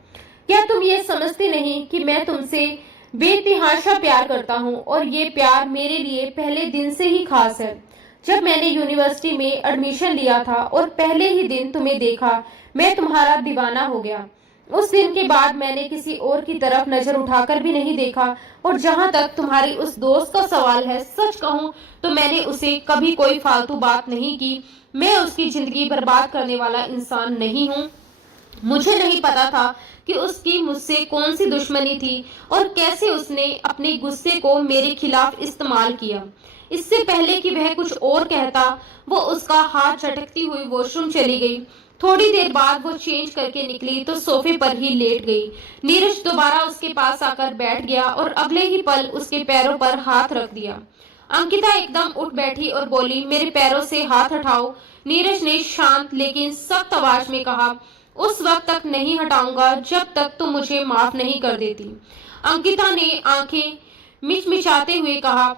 क्या तुम ये समझती नहीं कि मैं तुमसे बेतहाशा प्यार करता हूँ, और ये प्यार मेरे लिए पहले दिन से ही खास है। जब मैंने यूनिवर्सिटी में एडमिशन लिया था और पहले ही दिन तुम्हें देखा, मैं तुम्हारा दीवाना हो गया। उस दिन के बाद मैंने किसी और की तरफ नजर उठाकर भी नहीं देखा। और जहां तक तुम्हारी उस दोस्त का सवाल है, सच कहूं तो मैंने उसे कभी कोई फालतू बात नहीं की। मैं उसकी जिंदगी बर्बाद करने वाला इंसान नहीं हूँ। मुझे नहीं पता था कि उसकी मुझसे कौन सी दुश्मनी थी और कैसे उसने अपने गुस्से को मेरे खिलाफ इस्तेमाल किया। इससे पहले कि वह कुछ और कहता, वो उसका हाथ झटकती हुई वॉशरूम चली गई। थोड़ी देर बाद वो चेंज करके निकली तो सोफे पर ही लेट गई। नीरज दोबारा उसके पास आकर बैठ गया और अगले ही पल उसके पैरों पर हाथ रख दिया। अंकिता एकदम उठ बैठी और बोली, मेरे पैरों से हाथ हटाओ। नीरज ने शांत लेकिन सख्त आवाज में कहा, उस वक्त तक नहीं हटाऊंगा जब तक तुम मुझे माफ नहीं कर देती। अंकिता ने आंखें मिचमिचाते हुए कहा,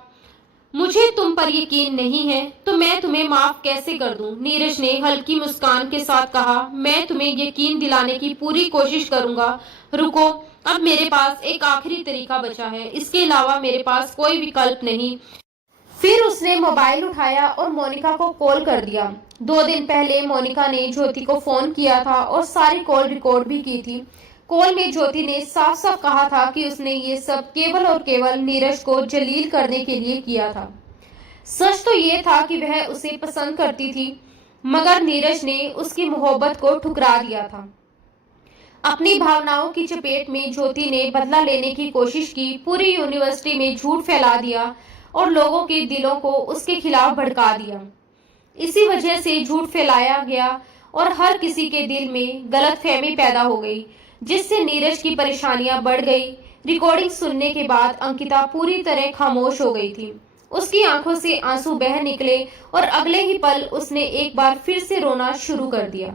मुझे तुम पर यकीन नहीं है तो मैं तुम्हें माफ कैसे कर दूं? नीरज ने हल्की मुस्कान के साथ कहा, मैं तुम्हें यकीन दिलाने की पूरी कोशिश करूंगा। रुको, अब मेरे पास एक आखिरी तरीका बचा है, इसके अलावा मेरे पास कोई विकल्प नहीं। फिर उसने मोबाइल उठाया और मोनिका को कॉल कर दिया। 2 दिन पहले मोनिका ने ज्योति को फोन किया था और सारी कॉल रिकॉर्ड भी की थी। कॉल में ज्योति ने साफ साफ कहा था कि उसने ये सब केवल और केवल नीरज को जलील करने के लिए किया था। सच तो ये था कि वह उसे पसंद करती थी, मगर नीरज ने उसकी मोहब्बत को ठुकरा दिया था। अपनी भावनाओं की चपेट में ज्योति ने बदला लेने की कोशिश की, पूरी यूनिवर्सिटी में झूठ फैला दिया और लोगों के दिलों को उसके खिलाफ भड़का दिया। इसी वजह से झूठ फैलाया गया और हर किसी के दिल में गलतफहमी पैदा हो गई, जिससे नीरज की परेशानियां बढ़ गई। रिकॉर्डिंग सुनने के बाद अंकिता पूरी तरह खामोश हो गई थी। उसकी आंखों से आंसू बह निकले और अगले ही पल उसने एक बार फिर से रोना शुरू कर दिया।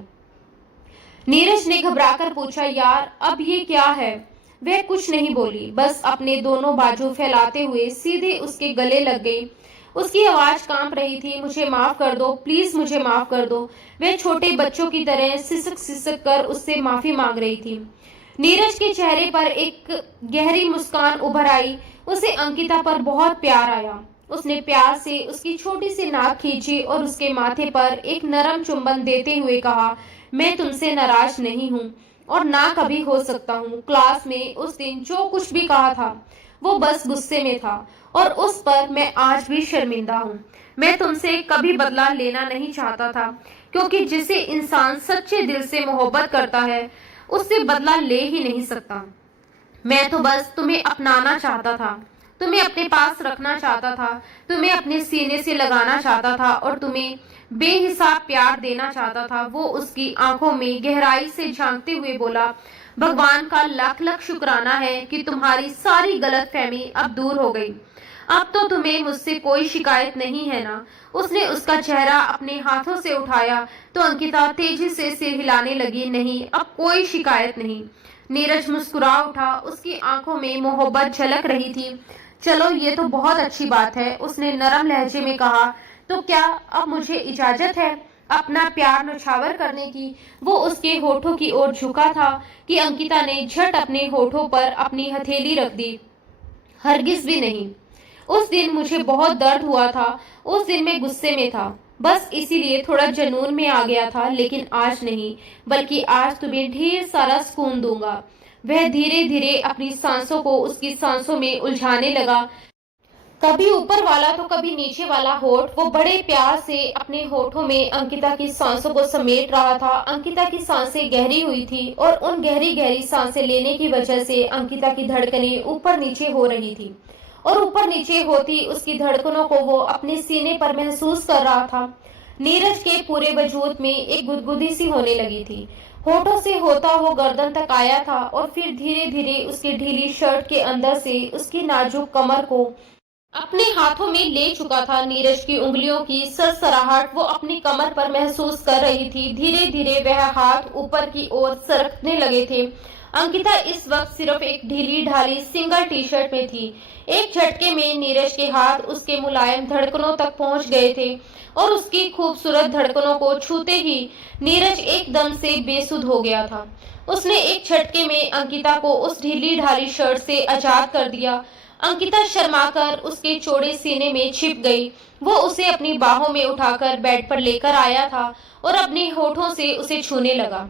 नीरज ने घबराकर पूछा, यार अब ये क्या है? वह कुछ नहीं बोली, बस अपने दोनों बाजू फैलाते हुए सीधे उसके गले लग गई। उसकी आवाज कांप रही थी, मुझे माफ कर दो, प्लीज मुझे माफ कर दो। वह छोटे बच्चों की तरह सिसक सिसक कर उससे माफी मांग रही थी। नीरज के चेहरे पर एक गहरी मुस्कान उभर आई। उसे अंकिता पर बहुत प्यार आया। उसने प्यार से उसकी छोटी सी नाक खींची और उसके माथे पर एक नरम चुंबन देते हुए कहा, मैं तुमसे नाराज नहीं हूँ। और ना कभी हो सकता हूँ। क्लास में उस दिन जो कुछ भी कहा था वो बस गुस्से में था और उस पर मैं आज भी शर्मिंदा हूँ। मैं तुमसे कभी बदला लेना नहीं चाहता था, क्योंकि जिसे इंसान सच्चे दिल से मोहब्बत करता है उससे बदला ले ही नहीं सकता। मैं तो बस तुम्हें अपनाना चाहता था, तुम्हें अपने पास रखना चाहता था, तुम्हें अपने सीने से लगाना चाहता था और तुम्हें बेहिसाब प्यार देना चाहता था। वो उसकी आंखों में गहराई से झांकते हुए बोला, भगवान का लाख लाख शुक्राना है कि तुम्हारी सारी गलतफहमी अब दूर हो गई। अब तो तुम्हें मुझसे कोई शिकायत नहीं है ना? उसने उसका चेहरा अपने हाथों से उठाया तो अंकिता तेजी से सिर हिलाने लगी। नहीं, अब कोई शिकायत नहीं। नीरज मुस्कुरा उठा, उसकी आंखों में मोहब्बत झलक रही थी। चलो, ये तो बहुत अच्छी बात है, उसने नरम लहजे में कहा। तो क्या अब मुझे इजाजत है अपना प्यार नछावर करने की? वो उसके होठों की ओर झुका था कि अंकिता ने झट अपने होठों पर अपनी हथेली रख दी। हरगिज भी नहीं। उस दिन मुझे बहुत दर्द हुआ था, उस दिन मैं गुस्से में था, बस इसीलिए थोड़ा जुनून में आ गया था। लेकिन आज नहीं, बल्कि आज तुम्हें ढेर सारा सुकून दूंगा। वह धीरे धीरे अपनी सांसों को उसकी सांसों में उलझाने लगा। कभी ऊपर वाला तो कभी नीचे वाला होठ। वो बड़े प्यार से अपने होठों में अंकिता की सांसों को समेट रहा था। अंकिता की सांसें गहरी हुई थी और उन गहरी गहरी सांसें लेने की वजह से अंकिता की धड़कनें ऊपर नीचे हो रही थी और ऊपर नीचे होती उसकी धड़कनों को वो अपने सीने पर महसूस कर रहा था। नीरज के पूरे वजूद में एक गुदगुदी सी होने लगी थी। होठों से होता वो गर्दन तक आया था और फिर धीरे धीरे उसकी ढीली शर्ट के अंदर से उसकी नाजुक कमर को अपने हाथों में ले चुका था। नीरज की उंगलियों की सरसराहट वो अपनी कमर पर महसूस कर रही थी। धीरे धीरे वह हाथ ऊपर की ओर सरकने लगे थे। अंकिता इस वक्त सिर्फ एक ढीली ढाली सिंगल टी शर्ट में थी। एक झटके में नीरज के हाथ उसके मुलायम धड़कनों तक पहुंच गए थे और उसकी खूबसूरत धड़कनों को छूते ही नीरज एकदम से बेसुध हो गया था। उसने एक झटके में अंकिता को उस ढीली ढाली शर्ट से आजाद कर दिया। अंकिता शर्माकर उसके चौड़े सीने में छिप गई। वो उसे अपनी बाहों में उठाकर बेड पर लेकर आया था और अपने होठों से उसे छूने लगा।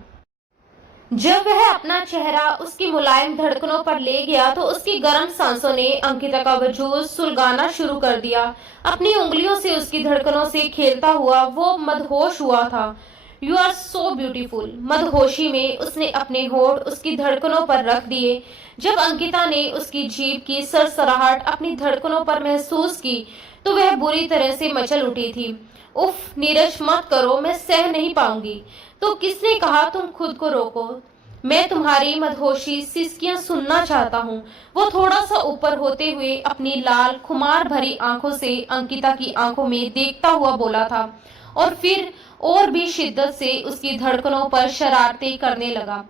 जब वह अपना चेहरा उसकी मुलायम धड़कनों पर ले गया तो उसकी गर्म सांसों ने अंकिता का वजूद सुलगाना शुरू कर दिया। अपनी उंगलियों से उसकी धड़कनों से खेलता हुआ वो मदहोश हुआ था। You are so beautiful. मदहोशी में उसने अपने होठ उसकी धड़कनों पर रख दिए। जब अंकिता ने उसकी जीभ की सरसराहट अपनी धड़कनों पर महसूस की तो वह बुरी तरह से मचल उठी थी। उफ, नीरज मत करो, मैं सह नहीं पाऊंगी। तो किसने कहा तुम खुद को रोको? मैं तुम्हारी मदहोशी सिसकियां सुनना चाहता हूँ। वो थोड़ा सा ऊपर होते हुए अपनी लाल खुमार भरी आंखों से अंकिता की आंखों में देखता हुआ बोला था और फिर और भी शिद्दत से उसकी धड़कनों पर शरारतें करने लगा।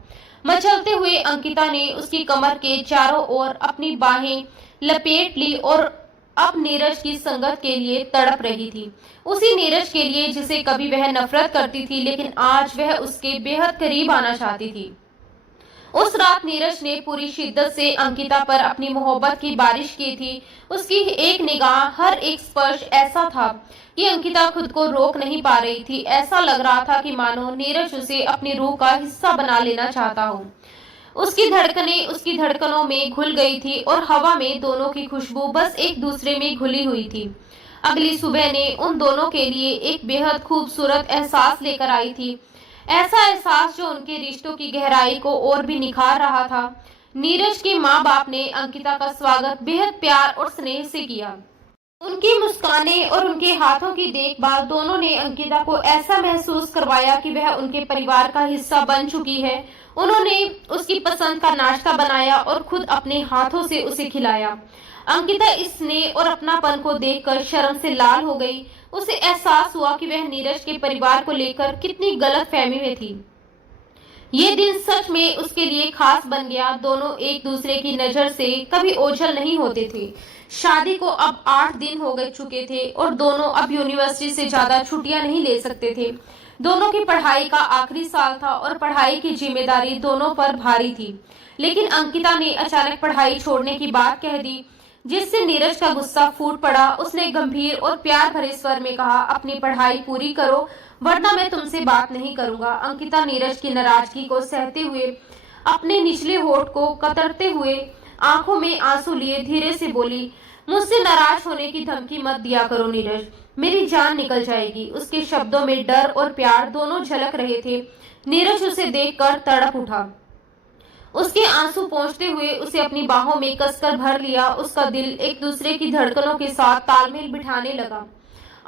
मचलते हुए अंकिता ने उसकी कमर के चारों ओर अपनी बाहें लपेट ली और अब नीरज की संगत के लिए तड़प रही थी। उसी नीरज के लिए जिसे कभी वह नफरत करती थी, लेकिन आज वह उसके बेहद करीब आना चाहती थी। उस रात नीरज ने पूरी शिद्दत से अंकिता पर अपनी मोहब्बत की बारिश की थी। उसकी एक निगाह, हर एक स्पर्श ऐसा था कि अंकिता खुद को रोक नहीं पा रही थी। ऐसा लग रहा था कि मानो नीरज उसे अपनी रूह का हिस्सा बना लेना चाहता हो। उसकी धड़कनें उसकी धड़कनों में घुल गई थी और हवा में दोनों की खुशबू बस एक दूसरे में घुली हुई थी। अगली सुबह ने उन दोनों के लिए एक बेहद खूबसूरत एहसास लेकर आई थी। ऐसा एहसास जो उनके रिश्तों की गहराई को और भी निखार रहा था। नीरज के माँ बाप ने अंकिता का स्वागत बेहद प्यार और स्नेह से किया। उनकी मुस्कानें और उनके हाथों की देखभाल दोनों ने अंकिता को ऐसा महसूस करवाया कि वह उनके परिवार का हिस्सा बन चुकी है। उन्होंने उसकी पसंद का नाश्ता बनाया और खुद अपने हाथों से उसे खिलाया। अंकिता इस स्नेह और अपनापन को देखकर शर्म से लाल हो गई। उसे एहसास हुआ कि वह नीरज के परिवार को लेकर कितनी गलत फहमी में थी। ये दिन सच में उसके लिए खास बन गया। दोनों एक दूसरे की नजर से कभी ओझल नहीं होते थे। शादी को अब 8 दिन हो गए चुके थे और दोनों अब यूनिवर्सिटी से ज्यादा छुट्टियां नहीं ले सकते थे। दोनों की पढ़ाई का आखिरी साल था और पढ़ाई की जिम्मेदारी दोनों पर भारी थी। लेकिन अंकिता ने अचानक पढ़ाई छोड़ने की बात कह दी। जिससे नीरज का गुस्सा फूट पड़ा। उसने गंभीर और प्यार भरे स्वर में कहा, अपनी पढ़ाई पूरी करो वरना मैं तुमसे बात नहीं करूंगा। अंकिता नीरज की नाराजगी को सहते हुए अपने निचले होठ को कतरते हुए आंखों में आंसू लिए धीरे से बोली, मुझसे नाराज होने की धमकी मत दिया करो नीरज, मेरी जान निकल जाएगी। उसके शब्दों में डर और प्यार दोनों झलक रहे थे। नीरज उसे देखकर तड़प उठा। उसके आंसू पोंछते हुए उसे अपनी बाहों में कसकर भर लिया। उसका दिल एक दूसरे की धड़कनों के साथ तालमेल बिठाने लगा।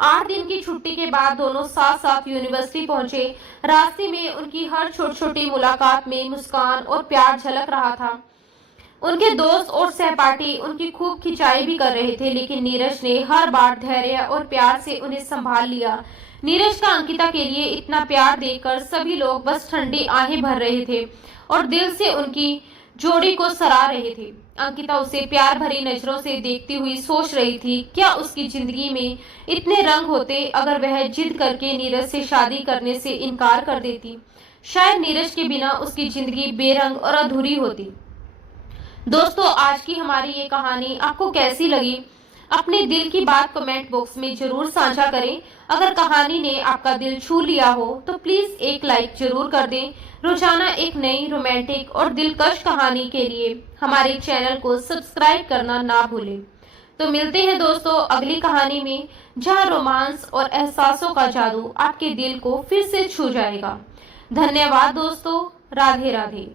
8 दिन की छुट्टी के बाद दोनों साथ साथ यूनिवर्सिटी पहुंचे। रास्ते में उनकी हर छोटी छोटी मुलाकात में मुस्कान और प्यार झलक रहा था। उनके दोस्त और सहपाठी उनकी खूब खिंचाई भी कर रहे थे, लेकिन नीरज ने हर बार धैर्य और प्यार से उन्हें संभाल लिया। नीरज का अंकिता के लिए इतना प्यार देखकर सभी लोग बस ठंडी आहें भर रहे थे और दिल से उनकी जोड़ी को सराह रहे थे। अंकिता उसे प्यार भरी नजरों से देखती हुई सोच रही थी, क्या उसकी जिंदगी में इतने रंग होते अगर वह जिद करके नीरज से शादी करने से इनकार कर देती। शायद नीरज के बिना उसकी जिंदगी बेरंग और अधूरी होती। दोस्तों, आज की हमारी ये कहानी आपको कैसी लगी? अपने दिल की बात कमेंट बॉक्स में जरूर साझा करें। अगर कहानी ने आपका दिल छू लिया हो तो प्लीज एक लाइक जरूर कर दें। रोजाना एक नई रोमांटिक और दिलकश कहानी के लिए हमारे चैनल को सब्सक्राइब करना ना भूलें। तो मिलते हैं दोस्तों अगली कहानी में, जहां रोमांस और एहसासों का जादू आपके दिल को फिर से छू जाएगा। धन्यवाद दोस्तों। राधे राधे।